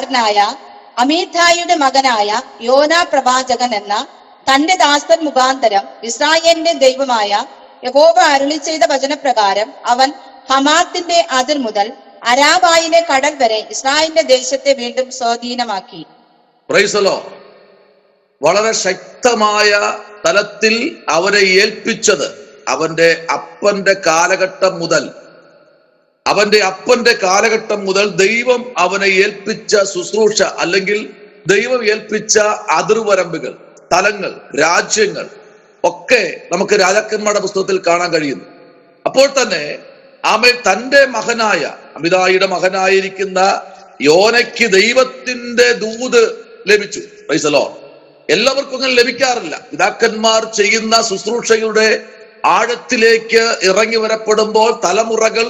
കാരനായ അമീഥായിയുടെ മകനായ യോനാ പ്രവാചകൻ എന്ന തന്റെ ദാസൻ മുഖാന്തരം ഇസ്രായേലിന്റെ ദൈവമായ യഹോവ അരുളി ചെയ്ത വചനപ്രകാരം അവൻ ഹമാത്തിന്റെ അതിർ മുതൽ അരാബായിലെ കടൽ വരെ ഇസ്രായേലിന്റെ ദേശത്തെ വീണ്ടും സ്വാധീനമാക്കി. വളരെ ശക്തമായ തലത്തിൽ അവരെ ഏൽപ്പിച്ചത് അവന്റെ അപ്പന്റെ കാലഘട്ടം മുതൽ ദൈവം അവനെ ഏൽപ്പിച്ച ശുശ്രൂഷ, അല്ലെങ്കിൽ ദൈവം ഏൽപ്പിച്ച അതിർവരമ്പുകൾ, സ്ഥലങ്ങൾ, രാജ്യങ്ങൾ ഒക്കെ നമുക്ക് രാജാക്കന്മാരുടെ പുസ്തകത്തിൽ കാണാൻ കഴിയുന്നു. അപ്പോൾ തന്നെ ആമേൻ തന്റെ മകനായ അമിതായിയുടെ മകനായിരിക്കുന്ന യോനയ്ക്ക് ദൈവത്തിന്റെ ദൂത് ലഭിച്ചു. Price the Lord. എല്ലാവർക്കും അങ്ങനെ ലഭിക്കാറില്ല. പിതാക്കന്മാർ ചെയ്യുന്ന ശുശ്രൂഷയുടെ ആഴത്തിലേക്ക് ഇറങ്ങി വരപ്പെടുമ്പോൾ തലമുറകൾ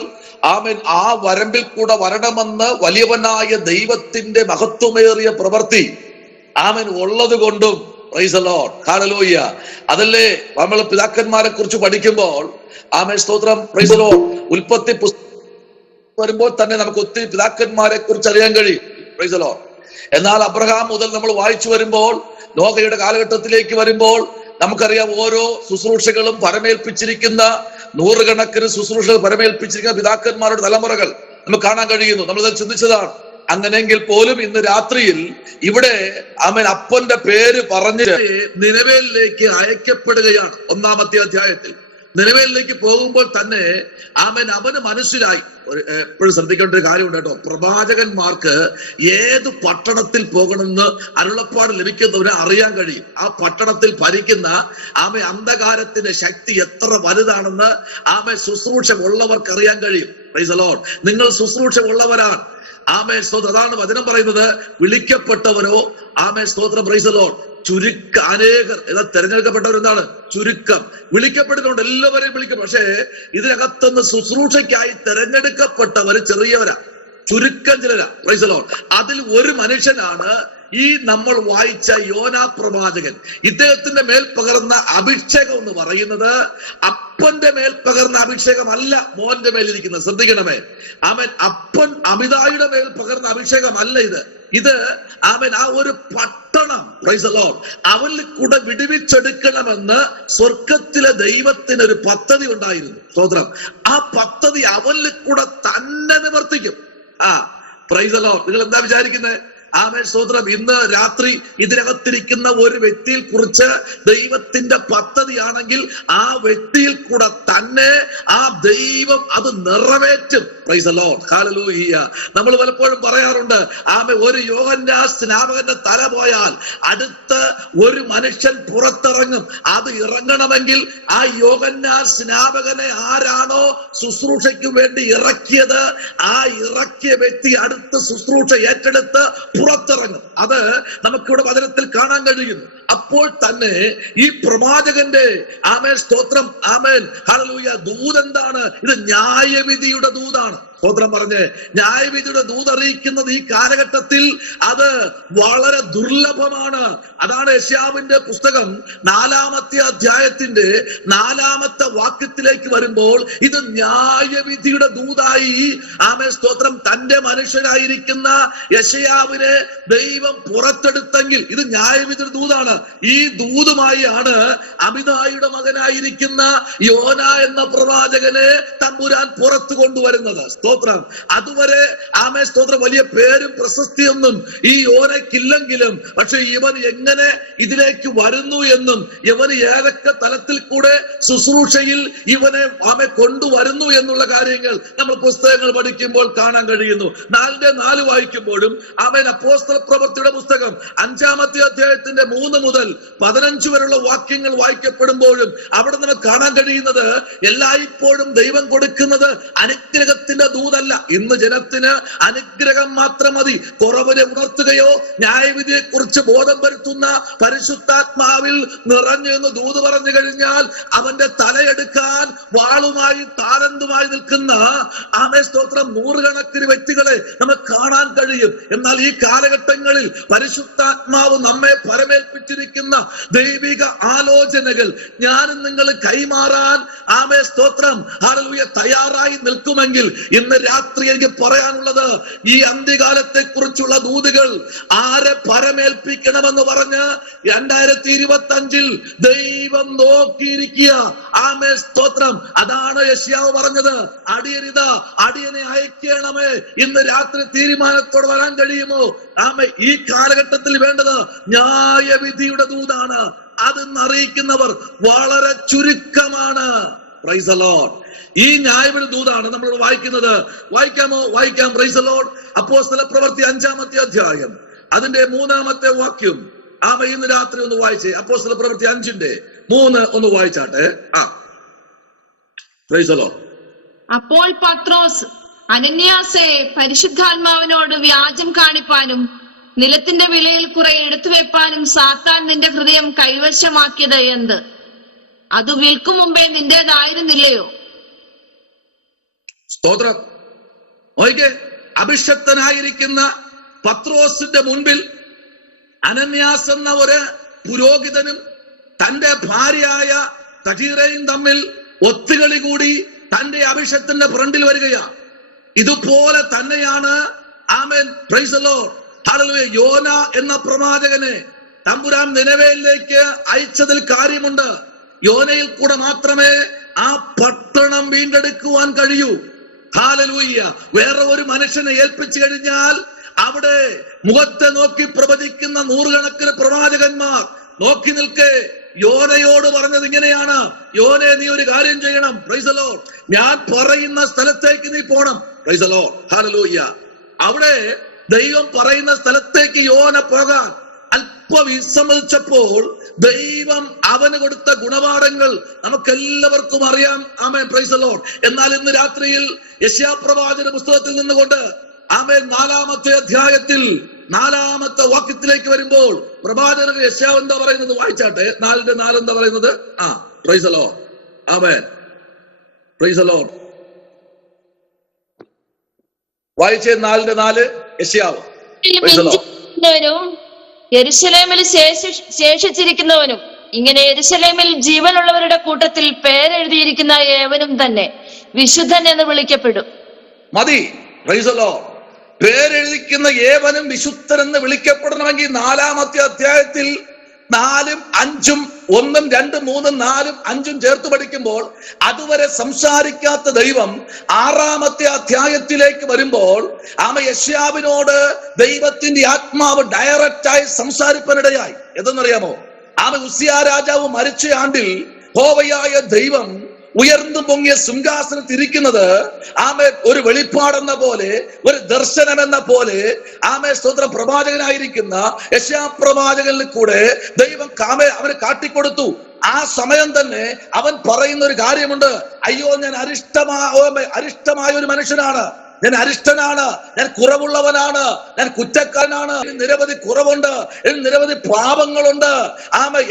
ആമേൻ ആ വരമ്പിൽ കൂടെ വരണമെന്ന് വലിയവനായ ദൈവത്തിന്റെ മഹത്വമേറിയ പ്രവൃത്തി ആമേൻ ഉള്ളത് കൊണ്ടും പ്രൈസ് ദി ലോർഡ്, ഹല്ലേലൂയ. അതല്ലേ നമ്മൾ പിതാക്കന്മാരെ കുറിച്ച് പഠിക്കുമ്പോൾ ആമേൻ സ്തോത്രം, പ്രൈസ് ദി ലോർഡ്. ഉൽപ്പത്തി വരുമ്പോൾ തന്നെ നമുക്ക് ഒത്തിരി പിതാക്കന്മാരെ കുറിച്ച് അറിയാൻ കഴിയും. Price the Lord. എന്നാൽ അബ്രഹാം മുതൽ നമ്മൾ വായിച്ചു വരുമ്പോൾ, നോഹയുടെ കാലഘട്ടത്തിലേക്ക് വരുമ്പോൾ നമുക്കറിയാം ഓരോ ശുശ്രൂഷകളും പരമേൽപ്പിച്ചിരിക്കുന്ന നൂറുകണക്കിന് ശുശ്രൂഷകൾ പരമേൽപ്പിച്ചിരിക്കുന്ന പിതാക്കന്മാരുടെ തലമുറകൾ നമുക്ക് കാണാൻ കഴിയുന്നു. നമ്മളത് ചിന്തിച്ചതാണ്. അങ്ങനെയെങ്കിൽ പോലും ഇന്ന് രാത്രിയിൽ ഇവിടെ അവൻ അപ്പന്റെ പേര് പറഞ്ഞ് നിനവേലിലേക്ക് അയക്കപ്പെടുകയാണ്. 1-ാമത്തെ അധ്യായത്തിൽ നിനവേലിലേക്ക് പോകുമ്പോൾ തന്നെ അവന് മനസ്സിലായി. എപ്പോഴും ശ്രദ്ധിക്കേണ്ട ഒരു കാര്യമുണ്ട് കേട്ടോ. പ്രവാചകന്മാർക്ക് ഏത് പട്ടണത്തിൽ പോകണമെന്ന് അരുളപ്പാട് ലഭിക്കുന്നവരെ അറിയാൻ കഴിയും. ആ പട്ടണത്തിൽ ഭരിക്കുന്ന അന്ധകാരത്തിന്റെ ശക്തി എത്ര വലുതാണെന്ന് ശുശ്രൂഷ ഉള്ളവർക്ക് അറിയാൻ കഴിയും. Price the Lord. നിങ്ങൾ ശുശ്രൂഷ ഉള്ളവരാണ്. ആമേൻ സ്തോത്രം. അതാണ് വചനം പറയുന്നത്. വിളിക്കപ്പെട്ടവരോ ആമേൻ സ്തോത്രം, പ്രൈസ് ദി ലോർഡ്, അനേകർ. ഏതാ തെരഞ്ഞെടുക്കപ്പെട്ടവരെന്താണ്? ചുരുക്കം. വിളിക്കപ്പെടുന്നുണ്ട്, എല്ലാവരെയും വിളിക്കും. പക്ഷേ ഇതിനകത്തുനിന്ന് ശുശ്രൂഷയ്ക്കായി തെരഞ്ഞെടുക്കപ്പെട്ടവര് ചെറിയവരാ, ചുരുക്കം ചിലരാ. Price the Lord. അതിൽ ഒരു മനുഷ്യനാണ് ഈ നമ്മൾ വായിച്ച യോനാ പ്രവാചകൻ. ഇദ്ദേഹത്തിന്റെ മേൽ പകർന്ന അഭിഷേകം എന്ന് പറയുന്നത് അപ്പന്റെ മേൽ പകർന്ന അഭിഷേകമല്ല മോന്റെ മേലിരിക്കുന്നത്. ശ്രദ്ധിക്കണമേ. അപ്പൻ അമിതായുടെ മേൽ പകർന്ന അഭിഷേകമല്ല ഇത് ആ ഒരു പട്ടണം, പ്രൈസ് ദി ലോർഡ്, അവനിൽ കൂടെ വിടുവിച്ചെടുക്കണമെന്ന് സ്വർഗത്തിലെ ദൈവത്തിന് ഒരു പദ്ധതി ഉണ്ടായിരുന്നു. സ്തോത്രം. ആ പദ്ധതി അവനിൽ കൂടെ തന്നെ നിവർത്തിക്കും. Price the Lord. നിങ്ങൾ എന്താ വിചാരിക്കുന്നത്? ആമേൻ സ്തോത്രം. ഇന്ന് രാത്രി ഇതിനകത്തിരിക്കുന്ന ഒരു വ്യക്തിയിൽ കുറിച്ച് ദൈവത്തിന്റെ പദ്ധതിയാണെങ്കിൽ ആ വ്യക്തിയിൽ കൂടെ തന്നെ ആ ദൈവം അത് നിറവേറ്റും. Praise the Lord, hallelujah. നമ്മൾ പലപ്പോഴും പറയാറുണ്ട്, ഒരു യോഹന്നാൻ സ്നാപകന്റെ തല പോയാൽ അടുത്ത ഒരു മനുഷ്യൻ പുറത്തിറങ്ങും. അത് ഇറങ്ങണമെങ്കിൽ ആ യോഹന്നാൻ സ്നാപകനെ ആരാണോ ശുശ്രൂഷയ്ക്ക് വേണ്ടി ഇറക്കിയത്, ആ ഇറക്കിയ വ്യക്തി അടുത്ത ശുശ്രൂഷ ഏറ്റെടുത്ത് പുറത്തിറങ്ങും. അത് നമുക്കിവിടെ വചനത്തിൽ കാണാൻ കഴിയുന്നു. അപ്പോൾ തന്നെ ഈ പ്രവാചകന്റെ ആമേൻ സ്തോത്രം, ആമേൻ ഹല്ലേലൂയ, ദൂതെന്താണ്? ഇത് ന്യായവിധിയുടെ ദൂതാണ്. സ്തോത്രം പറഞ്ഞ് ന്യായവിധിയുടെ ദൂതറിയിക്കുന്നത് ഈ കാലഘട്ടത്തിൽ അത് വളരെ ദുർലഭമാണ്. അതാണ് യെശയ്യാവിന്റെ പുസ്തകം 4-ാമത്തെ അധ്യായത്തിന്റെ 4-ാമത്തെ വാക്യത്തിലേക്ക് വരുമ്പോൾ ഇത് ന്യായവിധിയുടെ ദൂതായി ആമേൻ സ്തോത്രം തന്റെ മനുഷ്യനായിരിക്കുന്ന യെശയ്യാവിനെ ദൈവം പുറത്തെടുത്തെങ്കിൽ ഇത് ന്യായവിധിയുടെ ദൂതാണ്. ഈ ദൂതുമായി ആണ് അമിതായിയുടെ മകനായിരിക്കുന്ന യോന എന്ന പ്രവാചകനെ തമ്പുരാൻ പുറത്തു കൊണ്ടുവരുന്നത്. സ്തോത്രം. അതുവരെ ആമേൻ സ്തോത്രം വലിയ പേരും പ്രശസ്തിയൊന്നും ഈ യോനയ്ക്കില്ലെങ്കിലും പക്ഷെ ഇവൻ എങ്ങനെ ഇതിലേക്ക് വരുന്നു എന്നും ഇവന് ഏതൊക്കെ തലത്തിൽ കൂടെ ശുശ്രൂഷയിൽ ഇവനെ കൊണ്ടുവരുന്നു എന്നുള്ള കാര്യങ്ങൾ നമ്മൾ പുസ്തകങ്ങൾ പഠിക്കുമ്പോൾ കാണാൻ കഴിയുന്നു. 4:4 വായിക്കുമ്പോഴും അവൻ അപ്പോസ്തല പ്രവൃത്തിയുടെ പുസ്തകം 5-ാമത്തെ അധ്യായത്തിന്റെ 3 മുതൽ 15 വരെയുള്ള വാക്യങ്ങൾ വായിക്കപ്പെടുമ്പോഴും അവിടെ നമുക്ക് കാണാൻ കഴിയുന്നത് എല്ലായ്പ്പോഴും ദൈവം കൊടുക്കുന്നത് അനുഗ്രഹത്തിന്റെ ദൂതല്ല. ഇന്ന് ജനത്തിന് അനുഗ്രഹം മാത്രം മതി. കുറവിനെ ഉണർത്തുകയോ ന്യായവിധിയെ കുറിച്ച് ബോധം വരുത്തുന്ന പരിശുദ്ധാത്മാവിൽ നിറഞ്ഞു എന്ന് ദൂത് പറഞ്ഞു കഴിഞ്ഞാൽ അവന്റെ തലയെടുക്കാൻ വാളുമായി താലന്തുമായി നിൽക്കുന്ന സ്തോത്രം നൂറുകണക്കിന് വ്യക്തികളെ നമുക്ക് കാണാൻ കഴിയും. എന്നാൽ ഈ കാലഘട്ടങ്ങളിൽ പരിശുദ്ധാത്മാവ് നമ്മെ പരമേൽപ്പിച്ചിരിക്കുന്ന ദൈവിക ആലോചനകൾ ഞാനും നിങ്ങൾ കൈമാറാൻ സ്തോത്രം ഹല്ലേലൂയ തയ്യാറായി നിൽക്കുമെങ്കിൽ ഇന്ന് രാത്രി എനിക്ക് പറയാനുള്ളത്, ഈ അന്ത്യകാലത്തെ കുറിച്ചുള്ള ദൂതുകൾ ആരെ പരമേൽപ്പിക്കണമെന്ന് പറഞ്ഞ് 2025 ദൈവം നോക്കിയിരിക്കുക. സ്തോത്രം. അതാണ് യെശയ്യാവ് പറഞ്ഞത്, അടിയനിതാ അടിയനെ അയക്കണമേ. ഇന്ന് രാത്രി തീരുമാനത്തോടെ വരാൻ കഴിയുമോ? ഈ കാലഘട്ടത്തിൽ വേണ്ടത് ന്യായവിധിയുടെ ദൂതാണ്. അതെന്ന് അറിയിക്കുന്നവർ വളരെ ചുരുക്കമാണ്. Price the Lord. ഈ ന്യായവിധി ദൂതാണ് നമ്മൾ വായിക്കുന്നത്. വായിക്കാമോ? വായിക്കാം. Price the Lord. അപ്പോസ്തല പ്രവൃത്തി 5-ാമത്തെ അധ്യായം അതിന്റെ 3-ാമത്തെ വാക്യം ഇന്ന് രാത്രി ഒന്ന് വായിച്ചേ. അപ്പോസ്തല പ്രവൃത്തി 5:3 ഒന്ന് വായിച്ചാട്ടെ. Praise the Lord. അപ്പോൾ പത്രോസ്, അനന്യാസേ, പരിശുദ്ധാത്മാവിനോട് വ്യാജം കാണിപ്പാനും നിലത്തിന്റെ വിലയിൽ കുറെ എടുത്തുവെപ്പാനും സാത്താൻ നിന്റെ ഹൃദയം കൈവശമാക്കിയത് എന്ത്? അത് വിൽക്കും മുമ്പേ നിന്റേതായിരുന്നില്ലയോ? സ്തോത്രം. അഭിഷക്തനായിരിക്കുന്ന പത്രോസിന്റെ മുൻപിൽ അനന്യാസ് എന്ന ഒരു പുരോഹിതനും തന്റെ ഭാര്യയായ തഹീറയും തമ്മിൽ ഒത്തുകളി കൂടി തന്റെ അഭിഷക്തന്റെ ഫ്രണ്ടിൽ വരികയാണ്. ഇതുപോലെ തന്നെയാണ് ആമേൻ പ്രൈസ് ദി ലോർഡ് ഹല്ലേലൂയ യോന എന്ന പ്രവാചകനെ തമ്പുരാൻ നിനവേയിലേക്ക് അയച്ചതിൽ കാര്യമുണ്ട്. യോനയിൽ കൂടെ മാത്രമേ ആ പട്ടണം വീണ്ടെടുക്കുവാൻ കഴിയൂ. ഹല്ലേലൂയ. വേറെ ഒരു മനുഷ്യനെ ഏൽപ്പിച്ചു കഴിഞ്ഞാൽ അവിടെ മുഖത്തെ നോക്കി പ്രവചിക്കുന്ന നൂറുകണക്കിന് പ്രവാചകന്മാർ നോക്കി നിൽക്കെ യോനയോട് പറഞ്ഞത് ഇങ്ങനെയാണ്, യോനെ നീ ഒരു കാര്യം ചെയ്യണം. Price the Lord. ഞാൻ പറയുന്ന സ്ഥലത്തേക്ക് നീ പോണം. Price the Lord hallelujah. അവിടെ ദൈവം പറയുന്ന സ്ഥലത്തേക്ക് യോന പോകാൻ അല്പം വിസമ്മതിച്ചപ്പോൾ ദൈവം അവന് കൊടുത്ത ഗുണപാഠങ്ങൾ നമുക്കെല്ലാവർക്കും അറിയാം. ആമേൻ പ്രൈസ് ദി ലോർഡ്. എന്നാൽ ഇന്ന് രാത്രിയിൽ യെശയ്യാ പ്രവാചകന്റെ പുസ്തകത്തിൽ നിന്നുകൊണ്ട് ആമേൻ 4-ാമത്തെ അധ്യായത്തിൽ 4-ാമത്തെ വാക്യത്തിലേക്ക് വരുമ്പോൾ പ്രവാചകൻ യെശയ്യാവ് എന്താ പറയുന്നത്? വായിച്ചാട്ടെ. 4:4 എന്താ പറയുന്നത്? Price the Lord. Amen price the Lord. വായിച്ചേ. 4:4 യെശയ്യാവ്. Price the Lord. യെരൂശലേമിൽ ശേഷിച്ചിരിക്കുന്നവനും ഇങ്ങനെ യെരൂശലേമിൽ ജീവനുള്ളവരുടെ കൂട്ടത്തിൽ പേരെഴുതിയിരിക്കുന്ന ഏവനും തന്നെ വിശുദ്ധൻ എന്ന് വിളിക്കപ്പെടും. മതി. Price the Lord. പേരെഴുതിക്കുന്ന ഏവനും വിശുദ്ധൻ എന്ന് വിളിക്കപ്പെടണമെങ്കിൽ 4-ാമത്തെ അധ്യായത്തിൽ 4, 5, 1, 2, 3, 4, 5 ചേർത്ത് പഠിക്കുമ്പോൾ അതുവരെ സംസാരിക്കാത്ത ദൈവം 6-ാമത്തെ അധ്യായത്തിലേക്ക് വരുമ്പോൾ യെശയ്യാവിനോട് ദൈവത്തിന്റെ ആത്മാവ് ഡയറക്റ്റായി സംസാരിപ്പാനിടയായി. എന്തെന്നറിയാമോ? ഉസ്സിയ രാജാവ് മരിച്ച ആണ്ടിൽ യഹോവയായ ദൈവം ഉയർന്നു പൊങ്ങിയ സിംഹാസനത്തിൽ ഇരിക്കുന്നത് ഒരു വെളിപ്പാടെന്ന പോലെ, ഒരു ദർശനം എന്ന പോലെ സ്തോത്ര പ്രവാചകനായിരിക്കുന്ന യെശയ്യാ പ്രവാചകനിൽ കൂടെ ദൈവം അവന് കാട്ടിക്കൊടുത്തു. ആ സമയം തന്നെ അവൻ പറയുന്ന ഒരു കാര്യമുണ്ട്, അയ്യോ ഞാൻ അരിഷ്ടമായ ഒരു മനുഷ്യനാണ്, ഞാൻ അരിഷ്ടനാണ്, ഞാൻ കുറവുള്ളവനാണ്, ഞാൻ കുറ്റക്കാരനാണ്, നിരവധി കുറവുണ്ട്, നിരവധി പാപങ്ങളുണ്ട്.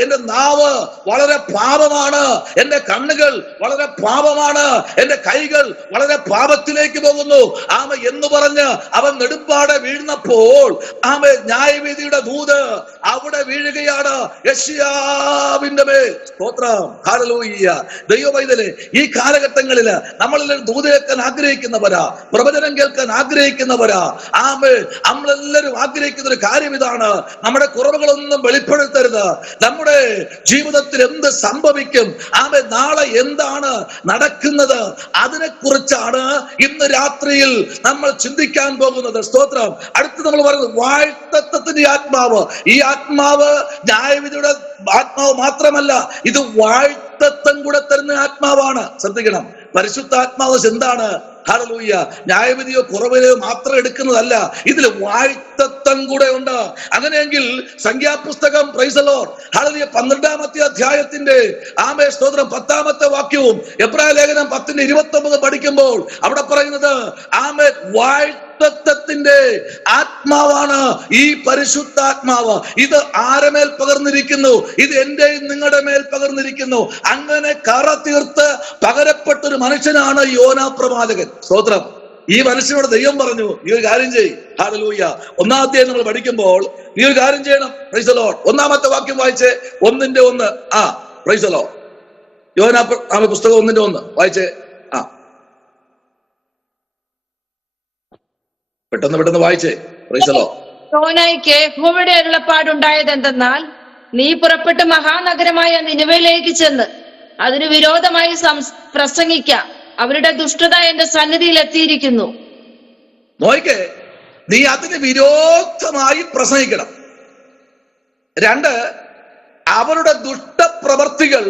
എന്റെ നാവ് വളരെ പാപമാണ്, എന്റെ കണ്ണുകൾ വളരെ പാപമാണ്, എന്റെ കൈകൾ വളരെ പാപത്തിലേക്ക് പോകുന്നു എന്ന് പറഞ്ഞ് അവൻ നെടുമ്പാടെ വീഴുന്നപ്പോൾ ന്യായവിധിയുടെ ദൂത് അവിടെ വീഴുകയാണ് യെശയ്യാവിന്റെ മേൽ. സ്തോത്രം ഹല്ലേലൂയ. ദൈവമൈതലേ, ഈ കാലഘട്ടങ്ങളിൽ നമ്മളെല്ലാം ദൂത് കേൾക്കാൻ ആഗ്രഹിക്കുന്നവരാ, പ്രവചനം കേൾക്കാൻ ആഗ്രഹിക്കുന്നവരാ. നമ്മളെല്ലാവരും ആഗ്രഹിക്കുന്ന ഒരു കാര്യം ഇതാണ്, നമ്മുടെ കുറവുകളൊന്നും വെളിപ്പെടുത്തരുത്. നമ്മുടെ ജീവിതത്തിൽ എന്ത് സംഭവിക്കും, നാളെ എന്താണ് നടക്കുന്നത്, അതിനെക്കുറിച്ചാണ് ഇന്ന് രാത്രിയിൽ നമ്മൾ ചിന്തിക്കാൻ പോകുന്നത്. സ്തോത്രം. അടുത്ത് നമ്മൾ പറയുന്നത് വാഴ്ത്തത്വത്തിന്റെ ആത്മാവ്. ഈ ആത്മാവ് ന്യായവിധിയുടെ ആത്മാവ് മാത്രമല്ല, ഇത് വാഴ്ത്തത്വം കൂടെ തരുന്ന ആത്മാവാണ്. ശ്രദ്ധിക്കണം. പരിശുദ്ധാത്മാവ് എന്താണ്? ഹല്ലേലൂയ. ന്യായവിധിയോ കുറവിലോ മാത്രം എടുക്കുന്നതല്ല, ഇതിൽ വാഴ്ത്തത്വം കൂടെ ഉണ്ട്. അങ്ങനെയെങ്കിൽ സംഖ്യാപുസ്തകം പ്രൈസ് ദി ലോർഡ് ഹല്ലേലൂയ 12-ാമത്തെ അധ്യായത്തിന്റെ സ്തോത്രം 10-ാമത്തെ വാക്യവും എബ്രായ ലേഖനം 10:29 പഠിക്കുമ്പോൾ അവിടെ പറയുന്നത് വാഴ്ത്തത്വത്തിന്റെ ആത്മാവാണ് ഈ പരിശുദ്ധാത്മാവ്. ഇത് ആരമേൽ പകർന്നിരിക്കുന്നു? ഇത് എന്റെയും നിങ്ങളുടെ മേൽ പകർന്നിരിക്കുന്നു. അങ്ങനെ കറ തീർത്ത് പകരപ്പെട്ട മനുഷ്യനാണ് യോനാ പ്രവാചകൻ. സ്തോത്രം. ഈ മനുഷ്യനോട് ദൈവം പറഞ്ഞു, നീ ഒരു കാര്യം ചെയ്യ്. ഹല്ലേലൂയ. 1-ാം അധ്യായം നമ്മൾ പഠിക്കുമ്പോൾ നീ ഒരു കാര്യം ചെയ്യണം. Price the Lord. 1-ാമത്തെ വാക്യം വായിച്ചേ. 1:1. Price the Lord. യോനാ പുസ്തകം 1:1 വായിച്ചേ. പെട്ടെന്ന് വായിച്ചേ. Praise the Lord. യോനായ്ക്ക് യഹോവയുടെ അരുളപ്പാടുണ്ടായത് എന്തെന്നാൽ, നീ പുറപ്പെട്ട് മഹാനഗരമായ നിനിവേയിലേക്ക് ചെന്ന് അതിന് വിരോധമായി പ്രസംഗിക്ക. അവരുടെ ദുഷ്ടത എന്റെ സന്നിധിയിൽ എത്തിയിരിക്കുന്നു. നോയിക്കേ, നീ അതിന് വിരോധമായി പ്രസംഗിക്കണം. 2, അവരുടെ ദുഷ്ടപ്രവർത്തികൾ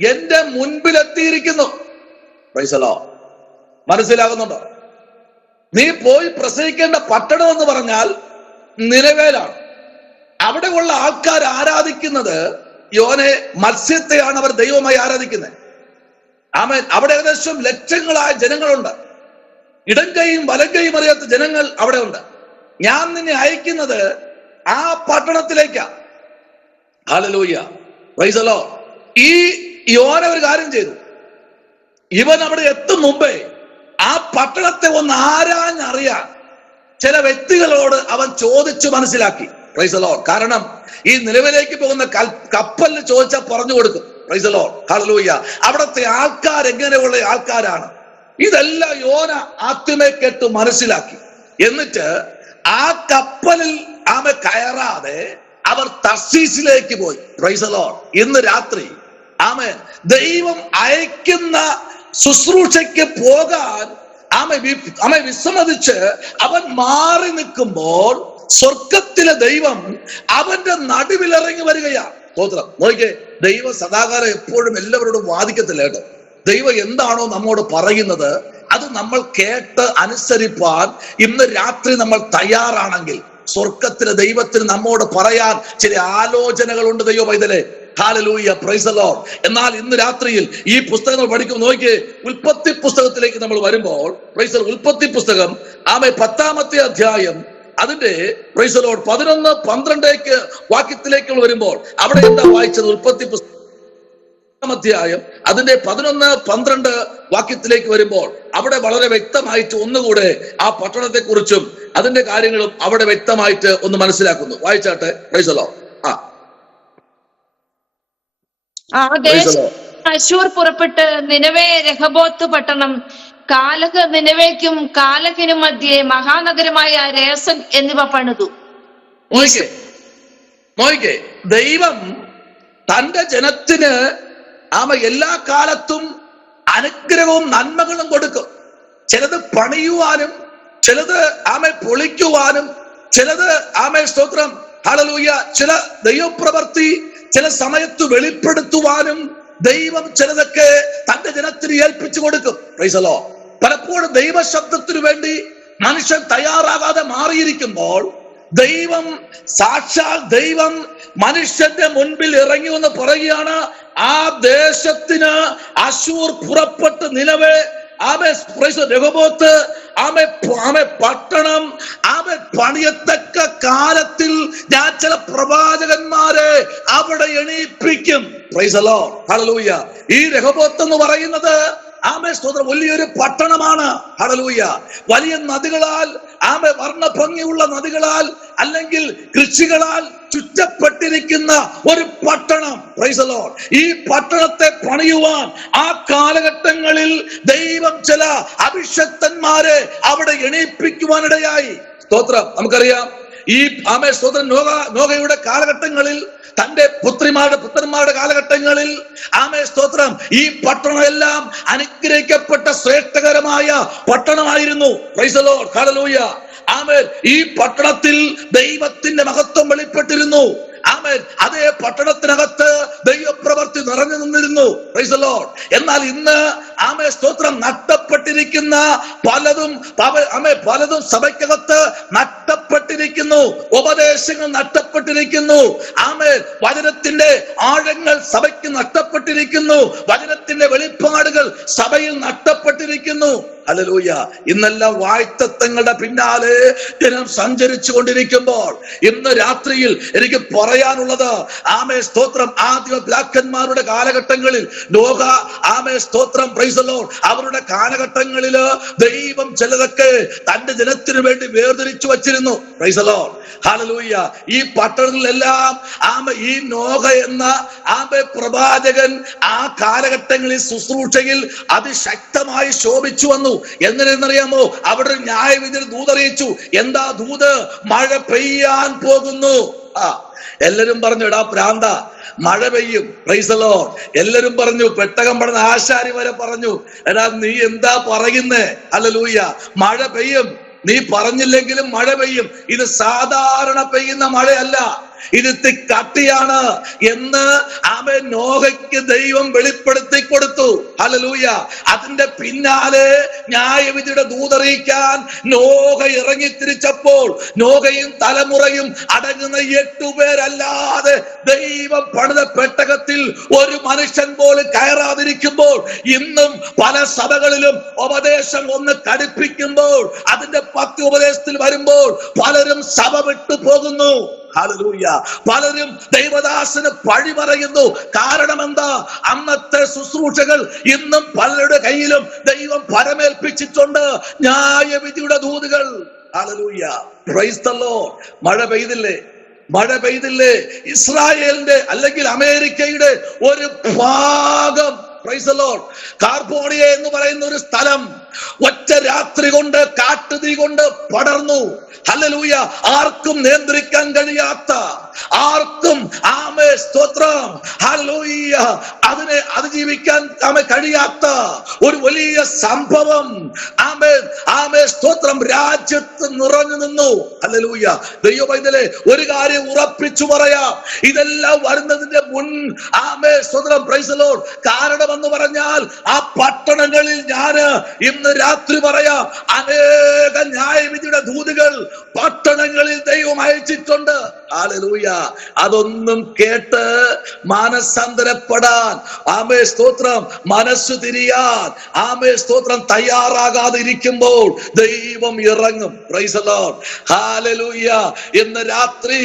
എന്റെ മുൻപിലെത്തിയിരിക്കുന്നു. Price the Lord. മനസ്സിലാകുന്നുണ്ടോ? നീ പോയി പ്രസംഗിക്കേണ്ട പട്ടണം എന്ന് പറഞ്ഞാൽ നിനവേലാണ്. അവിടെ ഉള്ള ആൾക്കാർ ആരാധിക്കുന്നത് യോനെ മത്സ്യത്തെയാണ് അവർ ദൈവമായി ആരാധിക്കുന്നത്. ആമേൻ. അവിടെ ഏകദേശം ലക്ഷങ്ങളായ ജനങ്ങളുണ്ട്. ഇടം കൈയും വലം കൈയും അറിയാത്ത ജനങ്ങൾ അവിടെ ഉണ്ട്. ഞാൻ നിന്നെ അയക്കുന്നത് ആ പട്ടണത്തിലേക്കാ. ഹല്ലേലൂയ. Praise the Lord. ഈ യോന ഒരു കാര്യം ചെയ്തു. ഇവൻ അവിടെ എത്തും മുമ്പേ ആ പട്ടണത്തെ ഒന്ന് ആരാഞ്ഞറിയാൻ ചില വ്യക്തികളോട് അവൻ ചോദിച്ചു മനസ്സിലാക്കി. Price the Lord. കാരണം ഈ നിലവിലേക്ക് പോകുന്ന കപ്പലിന് ചോദിച്ചാൽ പറഞ്ഞു കൊടുക്കും. Price the Lord. ഹല്ലേലൂയ. അവിടുത്തെ ആൾക്കാർ എങ്ങനെയുള്ള ആൾക്കാരാണ്, ഇതെല്ലാം യോന ആദ്യമേ കേട്ട് മനസ്സിലാക്കി. എന്നിട്ട് ആ കപ്പലിൽ കയറാതെ അവർ തർശീസിലേക്ക് പോയി. Price the Lord. ഇന്ന് രാത്രി ആമേൻ ദൈവം അയക്കുന്ന ശുശ്രൂഷയ്ക്ക് പോകാൻ വിസമ്മതിച്ച് അവൻ മാറി നിൽക്കുമ്പോൾ സ്വർഗത്തിലെ ദൈവം അവന്റെ നടുവിലിറങ്ങി വരികയാ. സ്തോത്രം. നോക്കിയേ, ദൈവം സദാകാലം എപ്പോഴും എല്ലാവരോടും വാദിക്കത്തില്ല കേട്ടോ. ദൈവം എന്താണോ നമ്മോട് പറയുന്നത് അത് നമ്മൾ കേട്ട് അനുസരിപ്പാൻ ഇന്ന് രാത്രി നമ്മൾ തയ്യാറാണെങ്കിൽ സ്വർഗത്തിലെ ദൈവത്തിന് നമ്മോട് പറയാൻ ചില ആലോചനകളുണ്ട്. ദൈവ പൈതലേ, ഹല്ലേലൂയ. Praise the Lord. എന്നാൽ ഇന്ന് രാത്രിയിൽ ഈ പുസ്തകങ്ങൾ പഠിക്കുമ്പോൾ നോക്കിയേ, ഉൽപ്പത്തി പുസ്തകത്തിലേക്ക് നമ്മൾ വരുമ്പോൾ പ്രൈസ് ദി ലോർഡ്, ഉൽപ്പത്തി പുസ്തകം 10-ാമത്തെ അധ്യായം അതിന്റെ പ്രൈസ് ദി ലോർഡ് 11-12 വാക്യത്തിലേക്ക് വരുമ്പോൾ അവിടെ എന്താ വായിച്ചത്? ഉൽപ്പത്തി പുസ്തകം അധ്യായം അതിന്റെ 11-12 വാക്യത്തിലേക്ക് വരുമ്പോൾ അവിടെ വളരെ വ്യക്തമായിട്ട് ഒന്നുകൂടെ ആ പട്ടണത്തെ കുറിച്ചും അതിന്റെ കാര്യങ്ങളും അവിടെ വ്യക്തമായിട്ട് ഒന്ന് മനസ്സിലാക്കുന്നു. വായിച്ചാട്ടെ. Praise the Lord. അശൂർ പുറപ്പെട്ട് നിനവേ രഹബോത്ത് പട്ടണം കാലഹ് നിനവേക്കും കാലഹിനും മധ്യേ മഹാനഗരമായ രേസൻ എന്നിവ പണിതു. നോയിക്കേ, ദൈവം തന്റെ ജനത്തിന് എല്ലാ കാലത്തും അനുഗ്രഹവും നന്മകളും കൊടുക്കും. ചിലത് പണിയുവാനും ചിലത് പൊളിക്കുവാനും ചിലത് സ്തോത്രം ഹല്ലേലൂയ ചില ദൈവപ്രവൃത്തി ചില സമയത്ത് വെളിപ്പെടുത്തുവാനും ദൈവം ചിലതൊക്കെ തന്റെ ജനത്തിന് ഏൽപ്പിച്ചു കൊടുക്കും. Price the Lord. പലപ്പോഴും ദൈവശബ്ദത്തിനു വേണ്ടി മനുഷ്യൻ തയ്യാറാകാതെ മാറിയിരിക്കുമ്പോൾ ദൈവം സാക്ഷാൽ ദൈവം മനുഷ്യന്റെ മുൻപിൽ ഇറങ്ങി വന്ന് പറയുകയാണ്, ആ ദേശത്തിന് അശൂർ പുറപ്പെട്ട് നിലവേ രഹബോത്ത് പട്ടണം പണിയത്തക്ക കാലത്തിൽ ഞാൻ ചില പ്രവാചകന്മാരെ അവിടെ എണീപ്പിക്കും. Praise the Lord. ഹല്ലേലൂയ. ഈ രഹബോത്ത് എന്ന് പറയുന്നത് സ്തോത്രം വലിയൊരു പട്ടണമാണ്. ഹല്ലേലൂയ. വലിയ നദികളാൽ വർണ്ണ ഭംഗിയുള്ള നദികളാൽ അല്ലെങ്കിൽ കൃഷികളാൽ ചുറ്റപ്പെട്ടിരിക്കുന്ന ഒരു പട്ടണം. Price the Lord. ഈ പട്ടണത്തെ പണിയുവാൻ ആ കാലഘട്ടങ്ങളിൽ ദൈവം ചില അഭിഷക്തന്മാരെ അവിടെ എണീപ്പിക്കുവാനിടയായി. സ്തോത്രം. നമുക്കറിയാം ഈ സ്തോത്രം നോഹയുടെ കാലഘട്ടങ്ങളിൽ തന്റെ പുത്രന്മാരുടെ കാലഘട്ടങ്ങളിൽ സ്തോത്രം ഈ പട്ടണം എല്ലാം അനുഗ്രഹിക്കപ്പെട്ട ശ്രേഷ്ഠകരമായ പട്ടണമായിരുന്നു. Praise the Lord. Hallelujah. Amen. ഈ പട്ടണത്തിൽ ദൈവത്തിന്റെ മഹത്വം വെളിപ്പെട്ടിരുന്നു. ആമേൻ. അതേ പട്ടണത്തിനകത്ത് ദൈവപ്രവൃത്തി നിറഞ്ഞു നിന്നിരുന്നു. Price the Lord. എന്നാൽ ഇന്ന് സ്തോത്രം നഷ്ടപ്പെട്ടിരിക്കുന്ന പലതും സഭയ്ക്കകത്ത് നഷ്ടപ്പെട്ടിരിക്കുന്നു. ഉപദേശങ്ങൾ നഷ്ടപ്പെട്ടിരിക്കുന്നു. വചനത്തിന്റെ ആഴങ്ങൾ സഭയ്ക്ക് നഷ്ടപ്പെട്ടിരിക്കുന്നു. വചനത്തിന്റെ വെളിപ്പാടുകൾ സഭയിൽ നഷ്ടപ്പെട്ടിരിക്കുന്നു. ഹല്ലേലൂയ. ഇന്നെല്ലാം വായ്ത്തത്തങ്ങളുടെ പിന്നാലെ ജനം സഞ്ചരിച്ചു കൊണ്ടിരിക്കുമ്പോൾ ഇന്ന് രാത്രിയിൽ എനിക്ക് പറയാനുള്ളത്, ആമേ സ്തോത്രം, ആദ്യ പിതാക്കന്മാരുടെ കാലഘട്ടങ്ങളിൽ നോഹ, ആമേ സ്തോത്രം, പ്രൈസ് ദി ലോർഡ്, അവരുടെ കാലഘട്ടങ്ങളിൽ ദൈവം ചിലതൊക്കെ തന്റെ ജനത്തിനു വേണ്ടി വേർതിരിച്ചു വച്ചിരുന്നു. Price the Lord, hallelujah. ഈ പട്ടണങ്ങളിലെല്ലാം ഈ നോഹ എന്ന പ്രവാചകൻ ആ കാലഘട്ടങ്ങളിൽ ശുശ്രൂഷയിൽ അതിശക്തമായി ശോഭിച്ചു വന്നു. എങ്ങനെയെന്നറിയാമോ? അവിടെ ന്യായവിധിയിൽ ദൂതറിയിച്ചു. എന്താ ദൂത്? മഴ പെയ്യാൻ പോകുന്നു. എല്ലാരും പറഞ്ഞു, എടാ പ്രാന്ത, മഴ പെയ്യും. Price the Lord. എല്ലാരും പറഞ്ഞു, പെട്ടകം പടന്ന ആശാരി വരെ പറഞ്ഞു, എടാ നീ എന്താ പറയുന്നേ? ഹല്ലേലൂയ. മഴ പെയ്യും, നീ പറഞ്ഞില്ലെങ്കിലും മഴ പെയ്യും. ഇത് സാധാരണ പെയ്യുന്ന മഴയല്ല, ഇത് കട്ടിയാണ് എന്ന് നോഹയ്ക്ക് ദൈവം വെളിപ്പെടുത്തി കൊടുത്തു. ഹല്ലേലൂയ. അതിന്റെ പിന്നാലെ ന്യായവിധിയുടെ ദൂതറിയിക്കാൻ നോഹ ഇറങ്ങി തിരിച്ചപ്പോൾ നോഹയും തലമുറയും അടങ്ങുന്ന 8 പേരല്ലാതെ ദൈവം പണിത പെട്ടകത്തിൽ ഒരു മനുഷ്യൻ പോലും കയറാതിരിക്കുമ്പോൾ, ഇന്നും പല സഭകളിലും ഉപദേശം ഒന്ന് കടുപ്പിക്കുമ്പോൾ, അതിന്റെ 10 ഉപദേശത്തിൽ വരുമ്പോൾ പലരും സഭ വിട്ടു പോകുന്നു. ഹല്ലേലൂയ. പലരും ദൈവദാസന് പഴി പറയുന്നു. കാരണം എന്താ? അന്നത്തെ ശുശ്രൂഷകൾ ഇന്നും പലരുടെ കയ്യിലും ദൈവം പരമേൽപ്പിച്ചിട്ടുണ്ട്, ന്യായവിധിയുടെ ദൂതുകൾ. ഹല്ലേലൂയ. Praise the Lord. മഴ പെയ്തില്ലേ? മഴ പെയ്തില്ലേ? ഇസ്രായേലിന്റെ അല്ലെങ്കിൽ അമേരിക്കയുടെ ഒരു ഭാഗം, പ്രൈസ് ദി ലോർഡ്, കാർബോണിയ എന്ന് പറയുന്ന ഒരു സ്ഥലം ഒറ്റ രാത്രി കൊണ്ട് കാട്ടുതീ കൊണ്ട് പടർന്നു. ഹല്ലേലൂയ. ആർക്കും നിയന്ത്രിക്കാൻ കഴിയാത്ത, ആർക്കും ആമേ സ്തോത്രം, ഹല്ലേലൂയ, അതിനെ അതിജീവിക്കാൻ കഴിയാത്ത ഒരു വലിയ സംഭവം ആമേ ആമേ സ്തോത്രം രാജ്യത്ത് നിറഞ്ഞു നിന്നു. ഹല്ലേലൂയ. ദൈവമൈതലേ, ഒരു കാര്യം ഉറപ്പിച്ചു പറയാം, ഇതെല്ലാം വരുന്നതിന്റെ മുൻ ആമേ സ്തോത്രം, പ്രൈസ് ദി ലോർഡ്, കാരണമെന്ന് പറഞ്ഞാൽ ആ പട്ടണങ്ങളിൽ ഞാൻ ഇന്ന് രാത്രി പറയാം, അനേക ന്യായവിധിയുടെ ദൂതുകൾ പട്ടണങ്ങളിൽ ദൈവം അയച്ചിട്ടുണ്ട്. ഹല്ലേലൂയ. അതൊന്നും കേട്ട് മാനസാന്തരപ്പെടാൻ, ആമേ സ്തോത്രം, മനസ്സു തിരിയാൻ, ആമേ സ്തോത്രം, തയ്യാറാകാതെ ഇരിക്കുമ്പോൾ ദൈവം ഇറങ്ങും. Price the Lord. ഹല്ലേലൂയ. ഇന്ന് രാത്രി